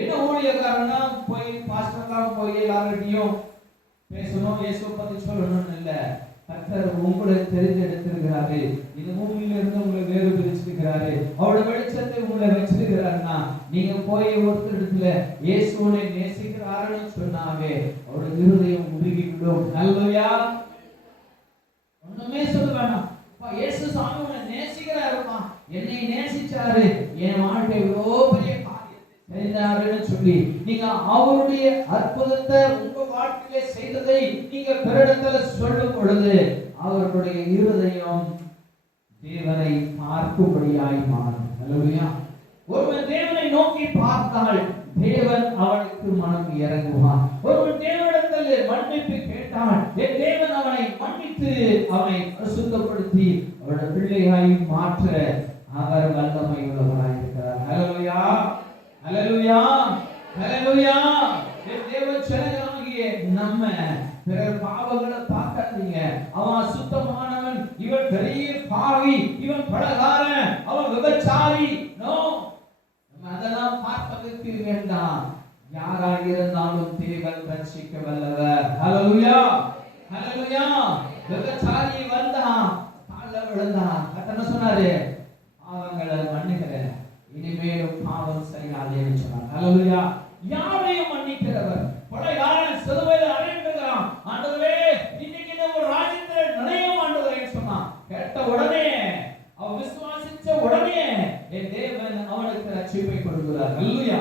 என்ன ஊழியக்காரனா போய் பாஸ்டர்லாம் போய் எல்லார்கிட்டையும் பேசணும், இயேசுவை பத்தி சொல்லணும்னு இல்ல. கர்த்தர் உங்களை தெரிஞ்செடுத்திருக்கிறாரு, இந்த பூமியில இருந்து உங்களை வேறு பிரிச்சிருக்கிறாரு, அவருடைய வெளிச்சத்தை உங்களை வச்சிருக்கிறாருன்னா நீங்க போய் ஒருத்தர் இடத்துல இயேசுவை நேசிக்கிறாருன்னு சொன்னாவே அவருடைய இருதயம் உருகிவிடும். அல்லேலூயா. ஒண்ணுமே சொல்ல வேணாம், இயேசு சாமி உன்னை நேசிக்கிறாருப்பா, என்னை நேசிச்சாரு, என் வாழ்க்கை இவ்வளோ பெரிய செய்தாருன்னு சொல்லி நீங்க அவருடைய அற்புதத்தை உங்க வாழ்க்கையிலே செய்ததை நீங்க பிறரிடத்துல சொல்லும் பொழுது அவருடைய இருதயம் தேவனை பார்க்கும்படியாய் மாறும். அல்லேலூயா. ஒருவன் தேவனை நோக்கி பார்த்தால் தேவன் அவனுக்கு மனம் இறங்குவார். ஒருவன் தேவனிடத்தில் மன்னிப்பு கேட்டால் என் தேவன் அவனை மன்னித்து அவனை பரிசுத்தப்படுத்தி அவருடைய பிள்ளையாய் மாற்ற அவர் வல்லமை உள்ளவராய் இருக்கிறார். அல்லேலூயா. அல்லேலூயா. அல்லேலூயா. தேவ ஜனங்களாகிய நம்ம பிறர் பாவங்களை பார்க்காதீங்க. அவன் அசுத்தமானவன், இவன் பெரிய பாவி, இவன் பலகாரன், அவன் விபச்சாரி. நோ, நம்ம அதெல்லாம் பார்ப்பதற்கு வேண்டாம். யாராக இருந்தாலும் தேவன் ரட்சிக்க வல்லவர். அல்லேலூயா. அல்லேலூயா. விபச்சாரி வந்தான், கால்ல விழுந்தான், கர்த்தர் சொன்னாரு பாவங்களை மன்னிக்கிறேன், இனிமேலும் பாவம் செய்யாதேன்னு சொன்னார். அல்லேலூயா. யாரையும் மன்னிக்கிறவர், கொலைகாரன் சிலுவையில் அறையப்படுகிறான், ஆண்டவரே இன்னைக்கு நம்ம ராஜ்யத்தில் நுழையும் ஆண்டவரே சொன்னான். கேட்ட உடனே அவன் விசுவாசிச்ச உடனே என் தேவன் அவனுக்கு ரட்சிப்பை கொடுக்கிறார். அல்லேலூயா.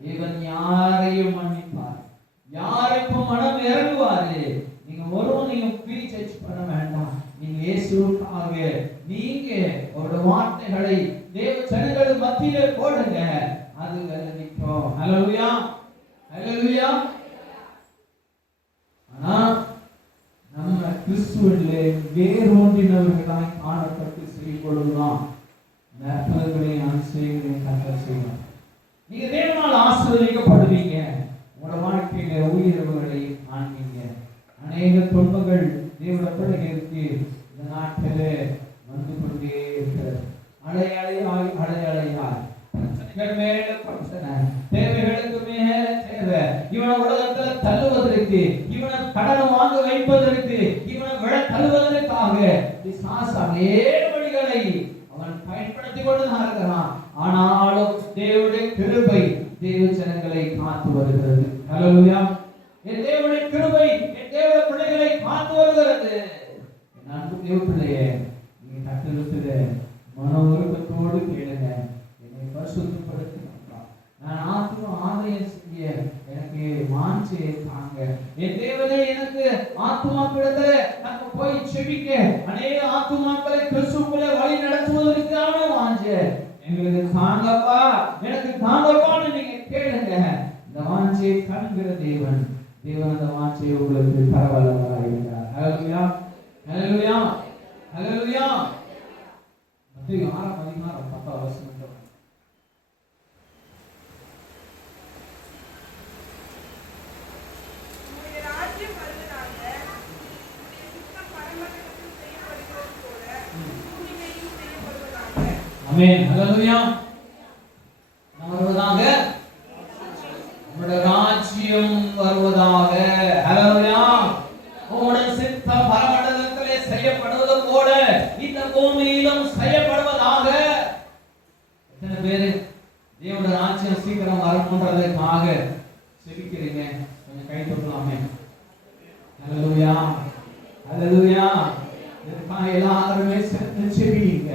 தேவன் யாரையும் மன்னிப்பார், யாருக்கும் மனம் இறங்குவாரு. நீங்க ஒருவனையும் ப்ரீச் பண்ண வேண்டாம். நீங்க இயேசுவுக்காக நீங்க அவருடைய வார்த்தைகளை தேவ ஜனங்கள் மத்தியிலே போடுங்க, அது நிற்கும். அல்லேலூயா. அல்லேலூயா. ஆனா நம்ம கிறிஸ்துவிலே வேரூன்றினவர்களாய் காணப்பட்டு செய்யப்படுகிறோம். அற்புதங்களை அதிசயங்களை கர்த்தர் செய்வார். நீங்க தேவனால் ஆசீர்வதிக்கப்படுவீங்க, உங்களோட வாழ்க்கையில உயிர்வுகளை காண்பீங்க. அநேக துன்பங்கள் தேவனுடைய பிள்ளைகளுக்கு இந்த நாட்டிலே வந்து கொண்டே இருக்கிறது. அலையலையாய் அலையலையாய் பிரச்சனைகள் மேல பிரச்சனை, தேவைகளுக்கு மேல தேவை. இவனை உலகத்துல தள்ளுவதற்கு, இவனை கடன் வாங்க வைப்பதற்கு, இவனை விழ தள்ளுவதற்காக பிசாசு அநேக வழிகளை அவன் பயன்படுத்தி கொண்டுதான் இருக்கிறான். ஆனாலும் தேவனுடைய கிருபை தேவ ஜனங்களை காத்து வருகிறது. அல்லேலூயா. என் தேவனுடைய கிருபை என் தேவனுடைய பிள்ளைகளை காத்து வருகிறது. என் அன்பு தேவ பிள்ளையே, நீங்க கர்த்தரிடத்தில் மன உருக்கத்தோடு கேளுங்க, என்னை பரிசுத்தப்படுத்துங்க, நான் ஆதாயம் செய்ய எனக்கு வாஞ்சையை தாங்க. என் தேவனே, எனக்கு ஆத்துமாக்களிடத்துல நம்ம போய் செபிக்க, அநேக ஆத்துமாக்களை கிறிஸ்துவுக்குள்ளே வழி நடத்துவதற்கான வாஞ்சை எங்களுக்கு தாங்கப்பா, எனக்கு தாங்கப்பான்னு நீங்க கேளுங்க. இந்த வாஞ்சையை காண்கிற தேவன் அந்த வாஞ்சையை உங்களுக்கு பரவலவராக இருக்கிறார். ஹல்லேலூயா, ஹல்லேலூயா, ஹல்லேலூயா. மத்தேயு 6:10 ஆமென். ஹல்லேலூயா. வருவதாக, உம்முடைய ராஜ்யம் வருவதாக. ஹல்லேலூயா. உம்முடைய சித்தம் பரமண்டலத்திலே செய்யப்படுவது போல இந்த பூமியிலும் செய்யப்படுவதாக. எத்தனை பேர் தேவனுடைய ராஜ்யம் சீக்கிரம் வரணும்ன்றதுக்காக செபிக்கிறீங்க? கொஞ்சம் கை தட்டலாமே. ஹல்லேலூயா, ஹல்லேலூயா. இதுக்காக எல்லாருமே சேர்ந்து செபிங்க.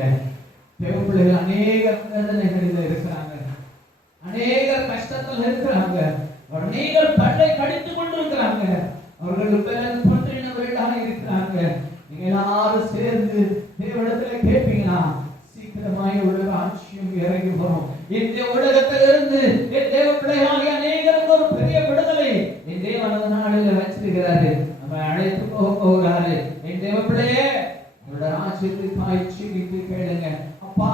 தேவ பிள்ளைகள் அநேக வேதனைகளில் இருக்கிறாங்க, அநேக கஷ்டத்தில் இருக்கிறாங்க, அநேக பல்லை கடித்துக் கொண்டிருக்கிறாங்க, அவர்கள் பற்றினவர்களாக இருக்கிறாங்க. நீங்க எல்லாரும் சேர்ந்து தேவனிடத்துல கேட்பீங்களா? சீக்கிரமாய் உலக ஆட்சியும் இறங்கி வரும். இந்த உலகத்திலிருந்து என் தேவ பிள்ளைகளாகிய அநேகருக்கு ஒரு பெரிய விடுதலை என் தேவன் நாளில் வச்சிருக்கிறாரு. நம்ம அழைத்து போகிறாரு. என் தேவ பிள்ளையே, உங்களோட ராஜ்யத்துக்காய் ஜெபித்து கேளுங்க. அப்பா,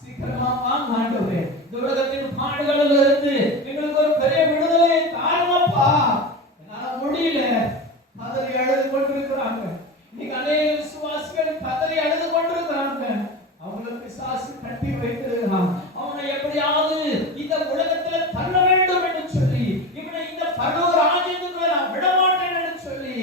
சீக்கிரமா வாங்க ஆண்டவரே, இந்த உலகத்தின் பாடுகளில் இருந்து எங்களுக்கு ஒரு பெரிய விடுதலை தாருங்கப்பா. என்னால முடியல, கதறி அழுது கொண்டிருக்கிறாங்க. இன்னைக்கு அநேக விசுவாசிகள் கதறி அழுது கொண்டிருக்கிறாங்க. அவங்களுக்கு பிசாசு கட்டி வைத்திருக்கிறான். அவனை எப்படியாவது இந்த உலகத்துல தள்ள வேண்டும் என்று சொல்லி, இவனை இந்த பரலோக ராஜ்யத்துக்குள்ள நான் விட மாட்டேன் என்று சொல்லி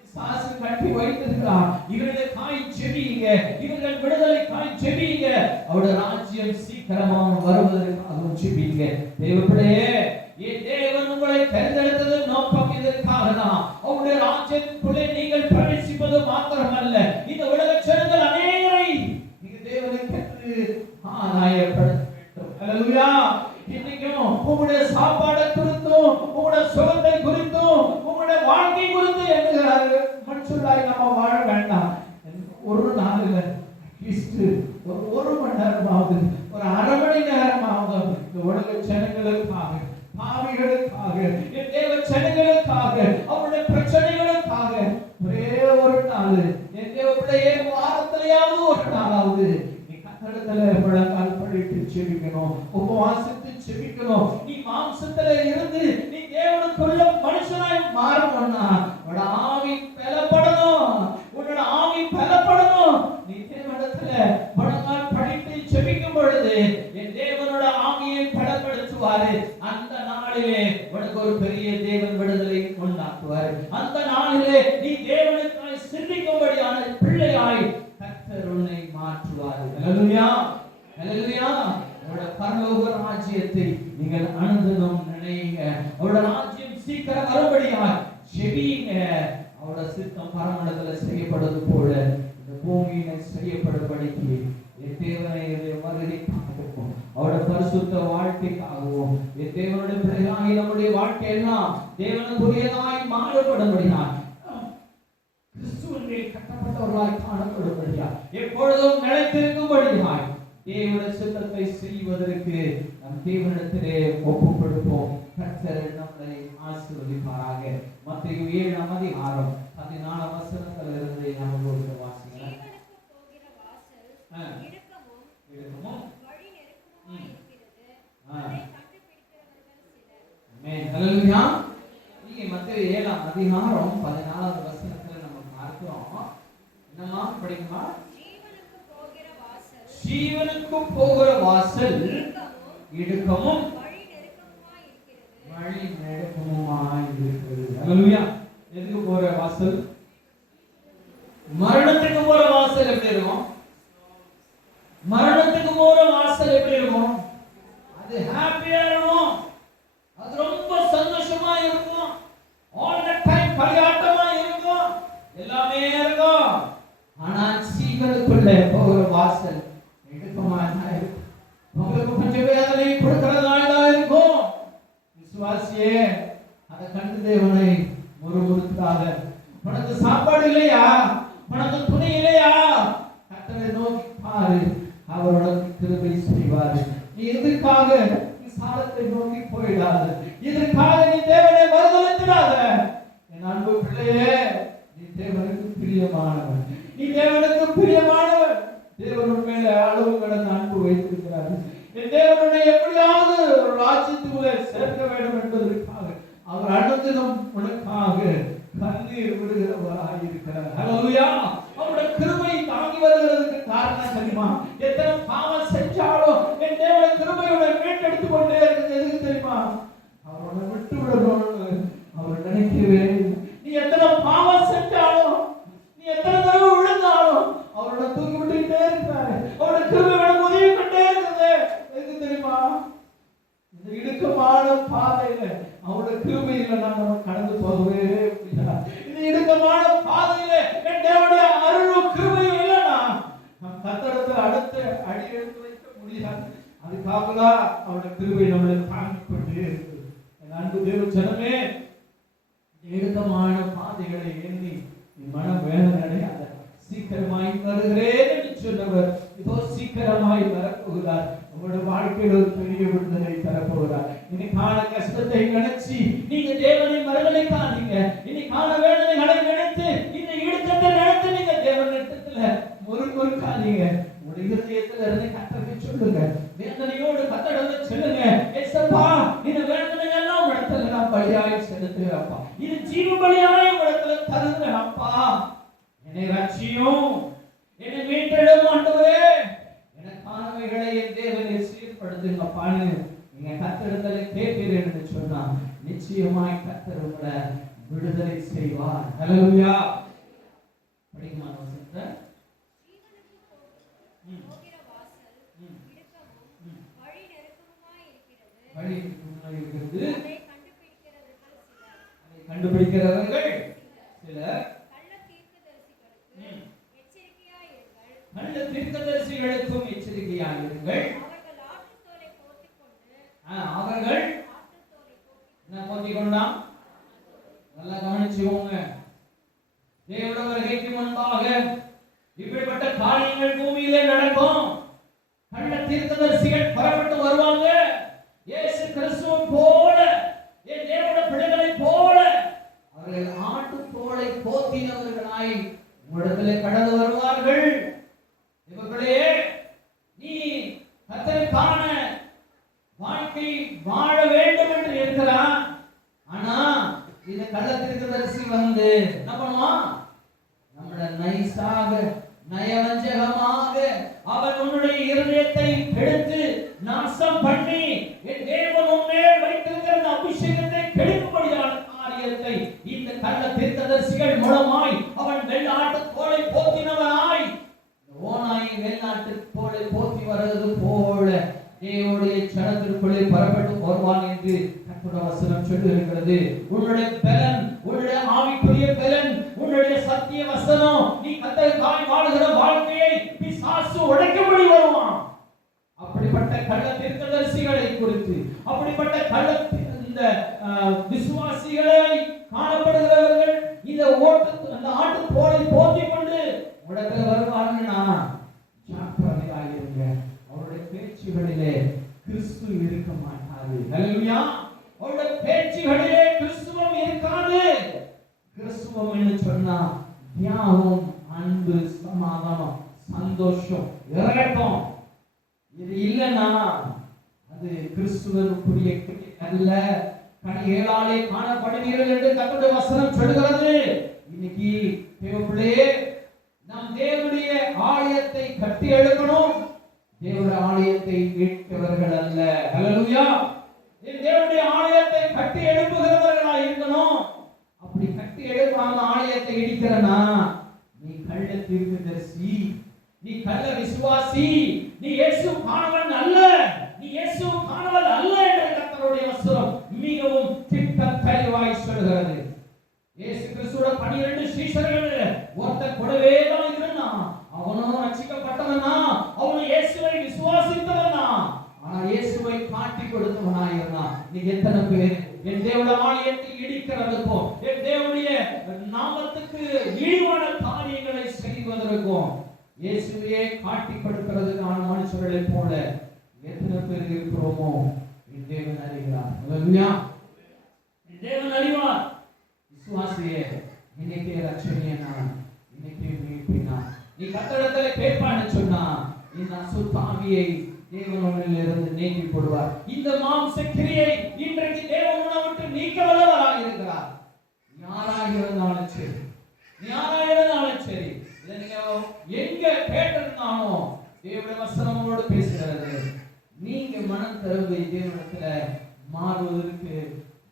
பிசாசு கட்டி வைத்திருக்கிறான். இவர்களுக்காய் ஜெபிங்க, இவர்கள் விடுதலைக்காய் ஜெபிங்க. அவருடைய ராஜ்யம் சீக்கிரமா வருவதற்காக ஜெபிங்க. தேவப்பிள்ளையே, என் தேவன் உங்களை தேர்ந்தெடுத்தது நோக்கம் இதற்காக தான். அவருடைய ராஜ்யத்துக்குள்ளே நீங்கள் பிரவேசிப்பது மாத்திரமல்ல, இந்த உலக ஜனங்கள் அநேகரை நீங்க தேவனுக்கு ஆதாயப்படுத்த வேண்டும். ஹல்லேலூயா. இன்னைக்கும் உங்களுடைய சாப்பாடை குறித்தும், உங்களுடைய சுகத்தை குறித்தும், உங்களுடைய வாழ்க்கை குறித்து எண்ணுகிறாரு மனுஷர்களாய் நம்ம வாழ வேண்டாம். ஒரு நாளில் ஒரு மணி நேரமாவது, ஒரு அரை மணி நேரமாவது இந்த உலக ஜனங்களுக்காக, பாவிகளுக்காக, என் தேவ ஜனங்களுக்காக, அவருடைய பிரச்சனைகளுக்காக ஒரே ஒரு நாள், என் தேவ பிள்ளையே, வாரத்திலேயாவது ஒரு நாளாவது நீ கத்தடத்துல முழங்கால் படிட்டு செபிக்கணும், உபவாசித்து செபிக்கணும். நீ மாம்சத்துல இருந்து நீ தேவனுக்குள்ள மனுஷனாய் மாறணும்னா உன்னோட ஆவி பலப்படணும், உன்னோட ஆவி பலப்படணும். நீ தேவனிடத்துல முழங்கால் படிட்டு செபிக்கும் பொழுது என் தேவனோட ஆவியை பலப்படுத்துவாரு. அந்த நாளிலே உனக்கு ஒரு பெரிய தேவன் விடுதலை உண்டாக்குவார். அந்த நாளிலே நீ தேவனுக்காய் சிந்திக்கும்படியான பிள்ளையாய் கர்த்தர் உன்னை மாற்றுவார். ஹல்லேலூயா, ஹல்லேலூயா. அவருடைய பரலோக ராஜ்யத்தை நீங்கள் அனுதினம் நினைங்க. அவருடைய ராஜ்யம் சீக்கிரம் வரும்படியாய் ஜெபிங்க. அவருடைய சித்தம் பரமண்டலத்தில் செய்யப்படுவது போல இந்த பூமியில செய்யப்படும்படிக்கு என் தேவனை வருகைக்காகவும், அவருடைய பரிசுத்த வாழ்க்கைக்காகவும், என் தேவனுடைய பிள்ளைகளாகி நம்முடைய வாழ்க்கையெல்லாம் தேவனுக்குரியதாய் மாறுபடும்படியாய், கிறிஸ்துவின் கட்டப்பட்டவர்களாய் காணப்படும்படியாய், எப்பொழுதும் நிலைத்திருக்கும்படியாய் தேவனுடைய சித்தத்தை செய்வதற்கு நம் தேவனிடத்திலே ஒப்புக் கொடுப்போம். கர்த்தர் நம்மை ஆசீர்வதிப்பாராக. மத்தேயு 7:14 நாம் வாசிக்கலாம். ஹல்லேலூயா. இங்கே மத்தேயு 7:14 நம்ம பார்க்கிறோம். என்னமா படிக்குமா? ஜீவனுக்கு போகிற வாசல் இடுக்கமும் வழி நெருக்கமுமாய் இருக்கிறது. ஹல்லேலூயா. எதுக்கு போற வாசல்? மரணத்துக்கு போற வாசல் எப்படி இருக்கும்? மரணத்துக்கு போற வாசல் எப்படி இருக்கும்? அது ஹாப்பியா இருக்கும், அது ரொம்ப சந்தோஷமா இருக்கும், ஆல் தி டைம் பரியாட்டமா இருக்கும், எல்லாமே இருக்கும். ஆனா ஜீவனுக்குள்ள போகிற வாசல் இடுக்கமா இருக்கும். உங்களுக்கு கொஞ்சம் வேதனை கொடுக்கிறதா இருக்கும். தேவனை முறுமுறுக்காத. உனக்கு சாப்பாடு இல்லையா, உனக்கு துணி இல்லையா, கர்த்தரை நோக்கி பாரு, அவர் உனக்கு கிருபை செய்வார். நீ எதற்காக சாலத்தை நோக்கி போயிடாத, இதற்காக நீ தேவனை மறுதலித்திடாத. என் அன்பு பிள்ளையே, நீ தேவனுக்கு பிரியமானவன், நீ தேவனுக்கு பிரியமானவன். தேவன் மேல அளவு கடந்த அன்பு வைத்திருக்கிறார். என் தேவனை எப்படியாவது ஒரு ராஜ்யத்துக்குள்ளே சேர்க்க வேண்டும் என்பதற்காக அவர் அனுதினம் உனக்காக கண்ணீர் விடுகிறவராக இருக்கிறார். ஹல்லேலூயா. அவருடைய கிருபை தாங்கி வருகிறதுக்கு காரணம் தெரியுமா? எத்தனை பாவம் செஞ்சாலும் என் தேவனுடைய கிருபையோட மீட்டெடுத்து கொண்டே இருக்கிறது எதுக்கு தெரியுமா? அவரோட விட்டு விடணும்னு அவர் நினைக்கவே. நீ எத்தனை பாவம் செஞ்சாலும், நீ எத்தனை தடவை விழுந்தாலும் அவரோட தூக்கி விட்டுக்கிட்டே இருக்கிறாரு. அவரோட கிருபையோட உதவி கொண்டே இருக்குது. எதுக்கு தெரியுமா? இந்த இடுக்கமான பாதையில அவருடைய கிருபை இல்லைன்னா நம்ம கடந்து போகவே முடியாது. இந்த இடுக்கமான பாதையில என் தேவனுடைய அருளும் கிருபையும் இல்லைன்னா நம் கர்த்தரிடத்தில் அடுத்த அடி எடுத்து வைக்க முடியாது. அதுக்காகதான் அவருடைய கிருபை நம்மளை தாங்கிக் கொண்டே இருக்குது. என் அன்பு தேவ ஜனமே, இடுக்கமான பாதைகளை எண்ணி மனம் வேதனை அடையாத. சீக்கிரமாய் வருகிறேன் என்று சொன்னவர் இதோ சீக்கிரமாய் வரப்போகிறார். உங்களோட வாழ்க்கையில் ஒரு பெரிய விடுதலை தரப்போகிறார். இன்னைக்கான கஷ்டத்தை நினைச்சு நீங்க தேவனை மறுதலிக்காதீங்க. இன்னைக்கான வேதனைகளை நினைத்து, இந்த இடுக்கத்தை நினைத்து நீங்க தேவனிடத்துல முறுமுறுக்காதீங்க. உங்களுடைய இதயத்துல இருந்து கர்த்தருக்கு சொல்லுங்க, வேதனையோடு கர்த்தரிடத்துல சொல்லுங்க, ஏசப்பா இந்த வேதனை எல்லாம் உடத்துல நான் பலியாய் செலுத்துகிறேன் அப்பா, இது ஜீவ பலியாய் உடத்துல தருகிறேன் அப்பா, என்னை ரட்சியும், என்னை மீட்டெடும் ஆண்டவரே, எனக்கானவைகளை என் தேவனை சீர்படுத்துங்கப்பான்னு நீங்க கர்த்தரிடத்துல கேட்கிறேன் என்று சொன்னா நிச்சயமாய் கர்த்தர் உங்களை விடுதலை செய்வார். ஹல்லேலூயா. படிக்குமா வசனத்தை? வழி நெருக்கமாய் இருக்கிறது, அதை கண்டுபிடிக்கிறவர்கள் சிலர். நல்ல தீர்க்கதரிசிகளுக்கும் எச்சரிக்கையாக இருங்கள். அவர்கள் என்ன போத்திக் கொண்டான்? நல்லா கவனிச்சுக்கோங்க. தேவனுடைய வருகைக்கு முன்பாக இப்படிப்பட்ட காரியங்கள் பூமியிலே நடக்கும். கள்ள தீர்க்கதரிசிகள் புறப்பட்டு வருவாங்க. இயேசு கிறிஸ்துவை போல, என் தேவனுடைய பிள்ளைகளை போல அவர்கள் ஆட்டு தோலை போத்தினவர்களாய் உங்களிடத்திலே கடந்து வருவார்கள். இவர்களே, நீ கர்த்தருக்கான வாழ்க்கை வாழ வேண்டும் என்று இருக்கிறான். ஆனா இந்த கள்ள தீர்க்கதரிசி வந்து என்ன பண்ணுவான்? நம்மள நைசாக, நயவஞ்சகமாக அவன் உன்னுடைய இருதயத்தை கெடுத்து நாசம் பண்ணி என் தேவன் உன்மேல் வைத்திருக்கிற அபிஷேகத்தை கெடுக்கும்படியான காரியத்தை இந்த கள்ள தீர்க்கதரிசிகள் மூலமாய் அவன் வெள்ளாட்டு தோலை போத்தினவனாய், ஓனாய் வெள்ளாட்டு தோலை போத்தி வருவது போல தேவனுடைய ஜனத்திற்குள்ளே புறப்பட்டு வருவான் என்று கர்த்தருடைய வசனம் சொல்லுகிறது. உன்னுடைய பலன், உன்னுடைய ஆவிக்குரிய பலன், உன்னுடைய சத்திய வசனம், நீ கர்த்தருக்காய் வாழுகிற வாழ்க்கையை பிசாசு உடைக்கும்படி வருவான். அப்படிப்பட்ட கள்ள தீர்க்கதரிசிகளை குறித்து, அப்படிப்பட்ட கள்ள இந்த விசுவாசிகளை காணப்படுகிறவர்கள் இந்த அந்த ஆட்டு தோலை போத்திக் கொண்டு உடனே வருவாங்கன்னா ஜாக்கிரதையாயிருங்க. அவருடைய பேச்சுகளிலே கிறிஸ்து இருக்க மாட்டாது. ஹல்லேலூயா. அவருடைய பேச்சுகளிலே கிறிஸ்துவம் இருக்காது. கிறிஸ்துவம் என்று சொன்னா தியாகம், அன்பு, சமாதானம், சந்தோஷம், இரக்கம். இது இல்லைன்னா அது கிறிஸ்துவனுக்குரிய அல்ல. கனிகளாலே காணப்படுவீர்கள் என்று கர்த்தருடைய வசனம் சொல்கிறது. இன்னைக்கு தேவப்பிள்ளையே, நாம் தேவனுடைய ஆலயத்தை கட்டி எழுப்பணும், தேவனுடைய ஆலயத்தை மீட்கிறவர்கள் அல்ல. ஹல்லேலூயா. தேவனுடைய ஆலயத்தை கட்டி எழுப்புகிறவர்களாக இருக்கணும். அப்படி கட்டி எழுப்பாம ஆலயத்தை இடிக்கிறனா நீ கள்ள தீர்க்கதரிசி, நீ கள்ள விசுவாசி, நீ இயேசு காணவன் அல்ல, நீ இயேசு காணவன் அல்ல என்று கர்த்தருடைய வசனம் மிகவும் திட்டத் தெளிவாய் சொல்கிறது. இயேசு கிறிஸ்துவோட 12 சீஷர்கள் ஒருத்தன் கூடவே தான் இருந்தான். அவனும் ரட்சிக்கப்பட்டவனா, அவனும் இயேசுவை விசுவாசித்தவனா, ஆனா இயேசுவை காட்டி கொடுத்தவனா இருந்தான். நீ எத்தனை பேர் என் தேவனுடைய ஆலயத்தை இடிக்கிறது இயேசுவையே காட்டி கொடுக்கிறதுக்கான மனுஷர்களை போல எத்தனை பேர் இருக்கிறோமோ என் தேவன் அறிகிறார். அல்லேலூயா. என் தேவன் அறிவார். விசுவாசியே, இன்னைக்கு ரட்சணிய நான், இன்னைக்கு மீட்பினா நீ கர்த்தரிடத்திலே கேட்பான்னு சொன்னா இந்த அசுத்தாவியை தேவனிலிருந்து நீக்கி போடுவார். இந்த மாம்ச கிரியை இன்றைக்கு தேவன் உன்னை விட்டு நீக்க வல்லவராக இருக்கிறார். யாராக இருந்தாலும் சரி, யாராக இருந்தாலும் சரி, இதை நீங்க எங்க கேட்டிருந்தாலும் தேவனுடைய வசனம் உங்களோடு பேசுகிறது. நீங்க மனம் திறந்து தேவனிடத்துல மாறுவதற்கு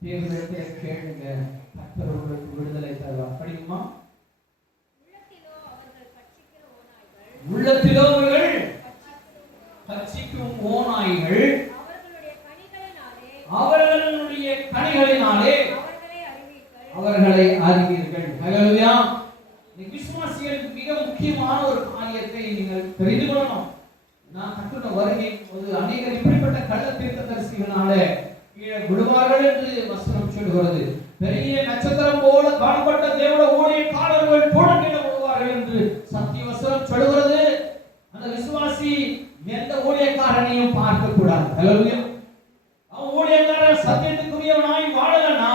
தேவனிடத்தை கேளுங்க. கர்த்தர் உங்களுக்கு விடுதலை தருவார். படிக்குமா? உள்ளத்திலோ அவர்கள் பட்சிக்கும் ஓநாய்கள் அவர்களுடைய கனிகளினாலே அவர்களை அறிவீர்கள். ஹல்லேலூயா. விசுவாசிகளுக்கு மிக முக்கியமான ஒரு காரியத்தை நீங்கள் தெரிந்து கொள்ளணும். நான் கட்டுன வருகை போது அநேகர் இப்படிப்பட்ட கள்ள தீர்க்கதரிசிகளாலே கீழே விழுவார்கள் என்று வசனம் சொல்கிறது. பெரிய நட்சத்திரம் போல காணப்பட்ட தேவனுடைய ஊழியக்காரர்கள் கூட கீழே விழுவார்கள் என்று சத்திய வசனம் சொல்கிறது. அந்த விசுவாசி எந்த ஊழியக்காரனையும் பார்க்க கூடாது. ஹல்லேலூயா. அவன் ஊழியக்காரன் சத்தியத்துக்குரியவனாய் வாழலனா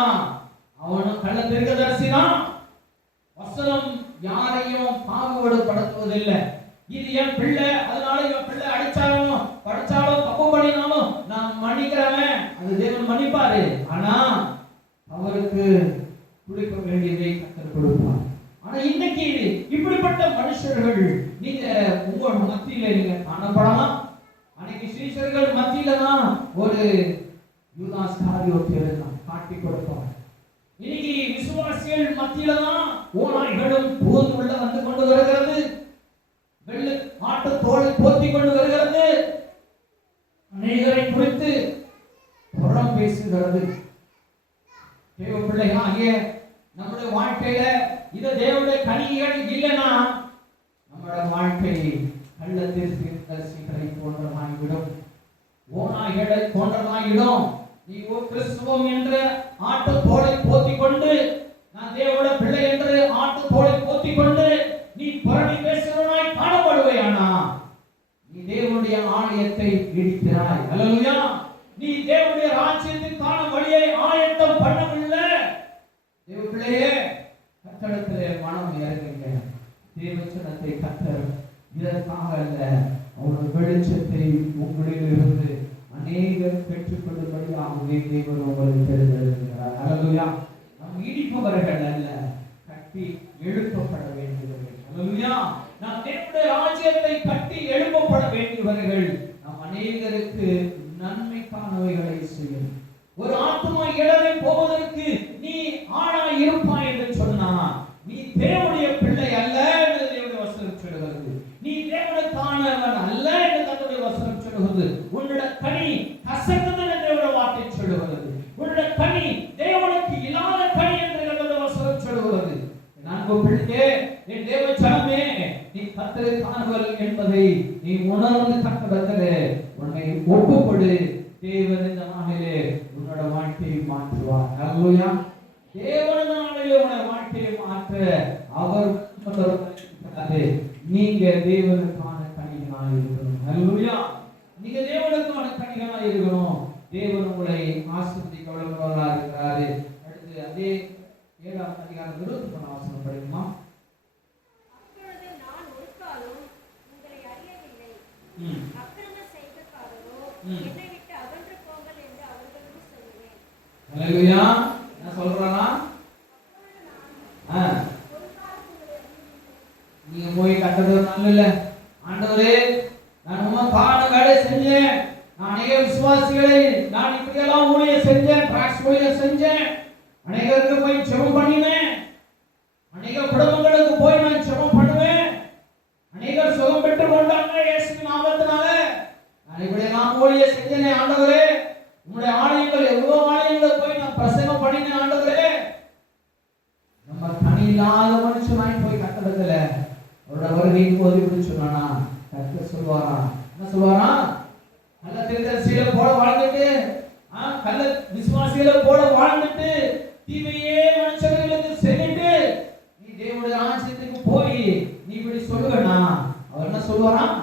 அவனும் கள்ள தீர்க்கதரிசிதான். வசனம் யாரையும் பாகுபடுத்துவதில்லை. இது என் பிள்ளை, அதனால இவன் பிள்ளை அடிச்சாலும் படிச்சாலும் தப்பு பண்ணினாலும் நான் மன்னிக்கிறவன், அது தேவன் மன்னிப்பாரு. ஆனா அவருக்கு கொடுக்க வேண்டியதை கர்த்தர் கொடுப்பார். ஆனா இன்னைக்கு இப்படிப்பட்ட மனுஷர்கள் நீங்க உங்க மத்தியில நீங்க காணப்படலாம். அன்னைக்கு சீஷர்கள் மத்தியில தான் ஒரு யூதாஸ் காரியோத்தை காட்டி கொடுப்பார். இன்னைக்கு விசுவாசிகள் மத்தியில தான் ஓநாய்களும் புகுந்து உள்ள வந்து கொண்டு வருகிறது. வெள்ளை ஆட்டு தோலை போத்தி கொண்டு வருகிறது. அநேகரை குறித்து புறம் பேசுகிறது. தேவ பிள்ளைகளாகிய நம்முடைய வாழ்க்கையில இது தேவனுடைய கனிகள் இல்லைன்னா நம்முடைய வாழ்க்கை கள்ள தீர்க்கதரிசிகளை போன்றதாகிவிடும், ஓநாய்களை போன்றதாகிவிடும். நீ கிறிஸ்துவம் என்ற ஆட்டு தோலை போத்தி கொண்டு, நான் தேவனுடைய பிள்ளை என்று ஆட்டு தோலை போத்தி கொண்டு நீ புரணி பேசுகிறவனாய் காணப்படுவையானா நீ தேவனுடைய ஆலயத்தை இடிக்கிறாய். அல்லேலூயா. நீ தேவனுடைய ராஜ்யத்துக்கான வழியை ஆயத்தம் பண்ணவில்லை. தேவ பிள்ளையே, கர்த்தரிடத்திலே மனம் இறங்குங்க. தேவச்சனத்தை கர்த்தர் இதற்காக அல்ல, அவருடைய வெளிச்சத்தை உங்களிலிருந்து அநேகர் பெற்றுக்கொள்ளும்படியாகவே தேவன் உங்களை தெரிந்திருக்கிறார். அல்லேலூயா. நாம் இடிப்பவர்கள் அல்ல, கட்டி எழுப்பப்பட வேண்டியவர்கள். அல்லேலூயா. நாம் தேவனுடைய ராஜ்யத்தை கட்டி எழுப்பப்பட வேண்டியவர்கள். நாம் அநேகருக்கு நன்மைக்கானவைகளை செய்யும். ஒரு ஆத்துமா இடரை போவதற்கு நீ ஆளாய் இருப்பாய் என்று சொன்னா நீ தேவனுடைய பிள்ளை அல்ல என்று தேவனுடைய வசனம் சொல்கிறது. நீ தேவனுக்கானவன் அல்ல என்று தன்னுடைய வசனம் சொல்கிறது. உன்னுடைய கனி கசக்குது என்று தேவனுடைய வார்த்தை சொல்கிறது. உன்னுடைய கனி தேவனுக்கு இல்லாத கனி என்று தன்னுடைய வசனம் சொல்கிறது. நான் பிள்ளையே, என் தேவ ஜனமே, நீ கர்த்தருக்கானவள் என்பதை நீ உணர்ந்து கர்த்தரிடத்திலே உன்னை ஒப்புக்கொடு. தேவன் இந்த நாளிலே உன்னோட வாழ்க்கையை மாற்றுவார். அல்லேலூயா. தேவன் இந்த நாளிலே உன்னுடைய வாழ்க்கையை மாற்ற அவர் நீங்க தேவனுக்கான கனிகளாய் இருக்கணும். அல்லேலூயா. நீங்க தேவனுக்கான கனிகளாய் இருக்கணும். தேவன் உங்களை ஆசீர்வதிக்க வல்லவராக இருக்கிறாரு. அடுத்து அதே 7ஆம் அதிகாரம் 21ஆம் வசனம் படிக்குமா? அப்பொழுது நான் ஒரு காலம் உங்களை அறியவில்லை, அக்கிரம செய்கைக்காரரோ என்னை விட்டு அகன்று போங்கள் என்று அவர்களுக்கு சொல்லுவேன். அல்லேலூயா. என்ன சொல்றானா? நீங்க போய் கட்டறது நல்ல ஆண்டவரே, நான் உமக்கான வேலை செஞ்சேன், நான் அநேக விசுவாசிகளை நான் இப்படியெல்லாம் ஊழியம் செஞ்சேன், டிராக்ஸ் ஊழியம் செஞ்சேன், அநேகருக்கு போய் ஜெபம் பண்ணினேன், அநேக குடும்பங்களுக்கு போய் நான் ஜெபம் பண்ணுவேன், அநேகர் சுகம் பெற்று கொண்டாங்க இயேசுவின் நாமத்தினால, நான் இப்படியெல்லாம் ஊழியம் செஞ்சேனே ஆண்டவரே, உம்முடைய ஆலயங்கள் எவ்வளவு ஆலயங்களை போய் நான் பிரசங்கம் பண்ணினேன் ஆண்டவரே. நம்ம தனி இல்லாத மனுஷனாய் போய் கட்டடத்துல அவரோட வருகையின் போது இப்படி சொன்னானா? கர்த்தர் சொல்வாரா? என்ன சொல்வாரா? கள்ள தீர்க்கதரிசிகளை போல வாழ்ந்துட்டு, கள்ள விசுவாசிகளை போல வாழ்ந்துட்டு, தீமையே மனுஷர்களுக்கு செஞ்சுட்டு நீ தேவனுடைய ராஜ்யத்துக்கு போய் நீ இப்படி சொல்லுவேனா? அவர் சொல்லுவாராம்,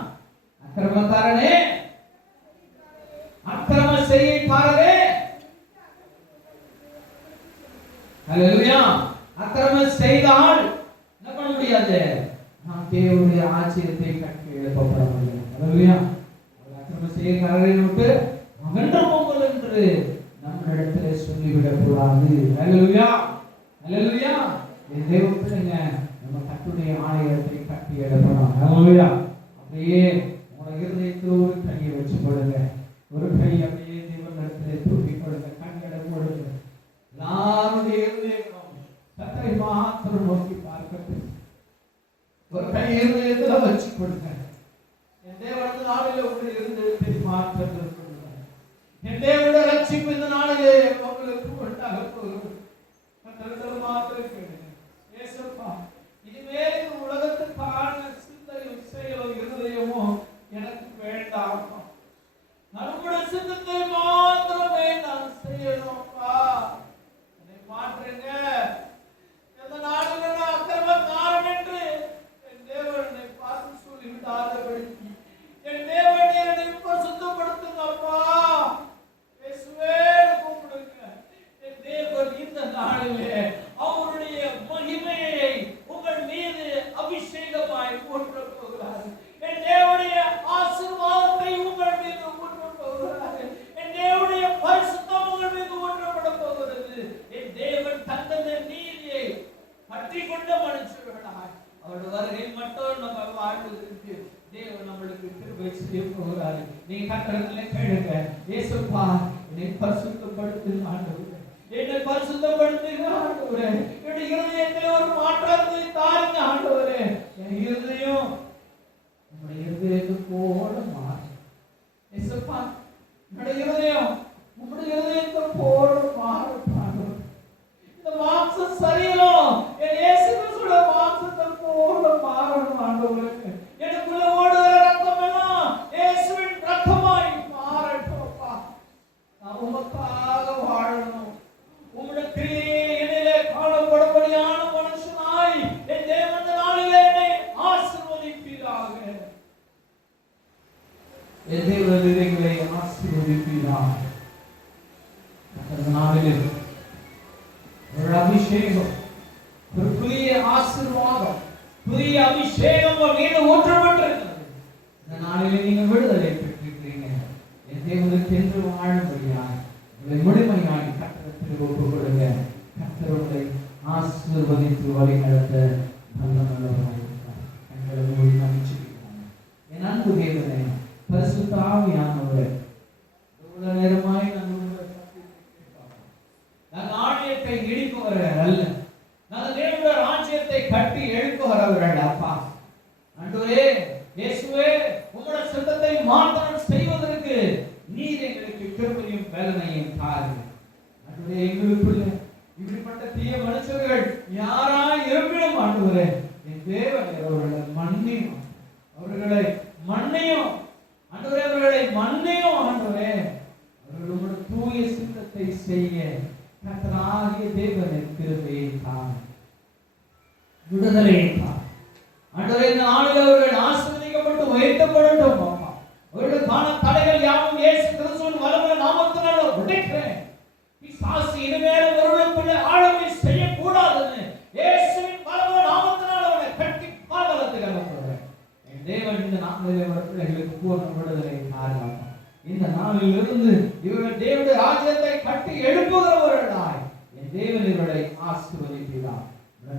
அக்கிரமக்காரனே, அக்கிரம செய்கைக்காரரே, ஹல்லேலூயா, அக்கிரம செய்தால் என்ன பண்ண முடியாது? நாம் தேவனுடைய ராஜ்யத்தை கட்டி எழுப்பப்பட முடியாது. ஹல்லேலூயா. அக்கிரம செய்கைக்காரரை விட்டு அகன்று போங்கள் என்று நம்மிடத்திலே சொல்லிவிடக் கூடாது. ஹல்லேலூயா, ஹல்லேலூயா. என் தேவ பிள்ளைங்க, நம்ம கர்த்தருடைய ஆலயத்தை கட்டி எழுப்பணும். ஹல்லேலூயா. அப்படியே உங்க இருதயத்தில் ஒரு கையை வச்சு போடுங்க, ஒரு கை அப்படியே தேவனிடத்திலே தூக்கி கொடுங்க, கண்களை போடுங்க. எல்லாருடைய இருதயங்களும் கர்த்தரை மாத்திரம் நோக்கி பார்க்கட்டும். ஒரு கை இருதயத்தில் வச்சு கொடுங்க. என் தேவனுடைய நாளிலே உங்களுடைய இருதயத்தை மாற்றம் கொடுங்க. என் தேவனுடைய ரட்சிப்பு இந்த நாளிலே உங்களுக்கு உண்டாக போகிறது. கர்த்தரிடத்தில் மாத்திரம் கேளுங்க. இயேசுப்பா, இனிமேல் இந்த உலகத்துக்கான சிந்தையும் செயலும் இருதயமும் எனக்கு வேண்டாம். நம்முடைய சிந்தத்தை மாத்திரமே நான் செய்யணும்ப்பா. என்னை மாற்றுங்க. எந்த நாளில் நான் அக்கிரமக்காரன் என்று என் தேவன் என்னை பார்த்து சொல்லிவிடாதபடி என் தேவன் என்னை பரிசுத்தப்படுத்துங்கப்பா. இயேசுவே கூப்பிடுங்க. என் தேவன் இந்த நாளிலே அவருடைய மகிமையை உங்கள் மீது அபிஷேகமாய் ஊற்றப் போகிறார். என் தேவனுடைய ஆசீர்வாதத்தை உங்கள் மீது ஊற்றப் போகிறார். என் தேவனுடைய பரிசுத்தம் உங்கள் மீது ஊற்றப்பட போகிறது. என் தேவன் தந்தத நீதியை பற்றி கொண்ட மனுஷர்களாய் அவருடைய வருகை மட்டும் நம்ம வாழ்வதற்கு தேவன் நம்மளுக்கு கிருபை செய்ய போகிறார். நீங்க கர்த்தரிடத்திலே கேளுங்க. இயேசுப்பா, என்னை பரிசுத்தப்படுத்துங்க ஆண்டவரே, என்னை பரிசுத்தப்படுத்துங்க ஆண்டவரே, என்னுடைய இருதயத்தில் ஒரு மாற்றத்தை தாருங்க ஆண்டவரே. என் இருதயம் உங்களுடைய இருதயத்தை போல மாறும். இயேசுப்பா, என்னுடைய இருதயம் உங்களுடைய இருதயத்தை போல மாறும் ஆண்டவரே. இந்த மாம்சம் சரீரம் என் இயேசு கிறிஸ்துவோட மாம்சத்தை போல மாறணும் ஆண்டவரே. எனக்குள்ள ஓடுகிற ரத்தம் எல்லாம் இயேசுவின் ரத்தமாய் மாறட்டும்ப்பா. நான் உமக்காக வாழணும். உம்முடைய கிரியை என்னிலே காணப்படும்படியான மனுஷனாய் என் தேவன் நாளிலே என்னை ஆசீர்வதிப்பீராக. என் தேவன் எங்களை ஆசீர்வதிப்பீராக. அந்த நாளிலே ஒரு அபிஷேகம், ஒரு புதிய ஆசீர்வாதம், புதிய அபிஷேகம் மீது ஊற்றப்பட்டிருக்கிறது. இந்த நாளிலே நீங்க விடுதலை பெற்றிருக்கிறீங்க. என் தேவனுக்கு என்று வாழும்படியாய் உங்களை முழுமையாய் கர்த்தரிடத்தில் ஒப்புக் கொடுங்க. கர்த்தரை ஆசீர்வதித்து வழி நடத்த நல்லவராய் இருக்கிறார். எங்களை மூடி நம்பிச்சிருக்கிறாங்க. என் அன்பு தேவனே, பரிசுத்த ஆவியானவரே, இவ்வளவு நேரமாய் நான் ஆலயத்தை இடிப்பவர்கள் அல்ல, நாங்கள் தேவனுடைய ராஜ்யத்தை கட்டி எழுப்புகிறவர்கள் அப்பா. ஆண்டவரே, இயேசுவே, உம்முடைய சித்தத்தை மாத்திரம் செய்வதற்கு நீர் எங்களுக்கு கிருபையும் பலனையும் தாருங்க. ஆண்டவரே, எங்களுக்குள்ள இப்படிப்பட்ட தீய மனுஷர்கள் யாராய் இருப்பினும் ஆண்டவரே, என் தேவன் அவர்களை மன்னியும், அவர்களை மன்னியும் ஆண்டவரே, அவர்களை மன்னியும் ஆண்டவரே. அவர்கள் உம்முடைய தூய சித்தத்தை செய்ய கர்த்தராகிய தேவனின் கிருபையை தாங்க, விடுதலையை தாங்க. ஆண்டவரே, இந்த நாளில் அவர்கள் ஆசீர்வதிக்கப்பட்டு உயர்த்தப்படட்டும் அப்பா. அவர்களுக்கான தடைகள் யாவும் இயேசு கிறிஸ்துவின் வல்லமையுள்ள நாமத்தினால உடைக்கிறேன். பிசாசு இனிமேல் அவர்களுக்குள்ள ஆளுமை செய்யக்கூடாதுன்னு இயேசுவின் வல்லமையுள்ள நாமத்தினால அவர்களை கட்டி பாதாளத்துக்கு அனுப்புகிறேன். என் தேவன் இந்த நாளிலே பிள்ளைகளுக்கு பூர்ண விடுதலை தாருங்க. இந்த நாளிலிருந்து இவர்கள் தேவனுடைய ராஜ்யத்தை கட்டி எழுப்புகிறவர்களாய் என் தேவன் இவர்களை ஆசீர்வதிக்கிறார்.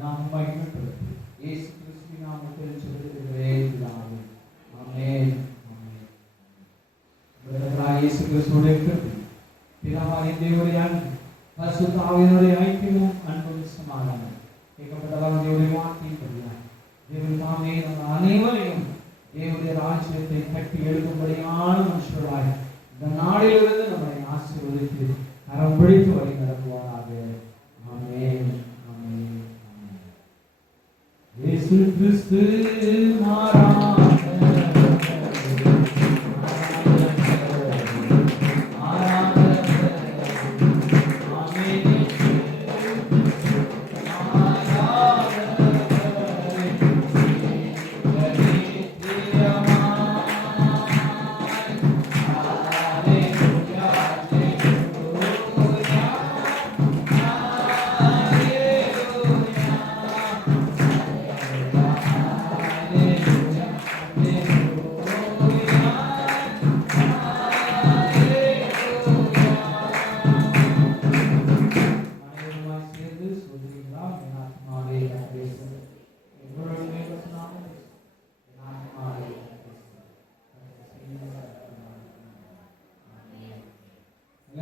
நாம் மகிமைப்படுத்தி இயேசு கிறிஸ்துவின் நாமத்தில் சொல்லுகிறேன். ஆமென். இயேசு கிறிஸ்துவின் கிருபை, பிதாவாகிய தேவனுடைய அன்பு, பரிசுத்த ஆவியானவருடைய ஐக்கியமும் அன்பும் சமாதானமும் கேட்கப்பட்டவர்கள் தேவனுடைய வார்த்தையின்படியாய் தேவன் தாமே நம்ம அனைவரையும் தேவனுடைய ராஜ்யத்தை கட்டி எழுப்பும்படியான மனுஷர்களாய் இந்த நாளிலிருந்து நம்மை ஆசீர்வதித்து கரம் பிடித்து வழி நடத்துவாராக. ஆமென், ஆமென், ஆமென். இயேசு கிறிஸ்து மாறாத Yeah.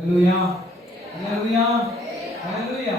அல்லேலூயா அல்லேலூயா அல்லேலூயா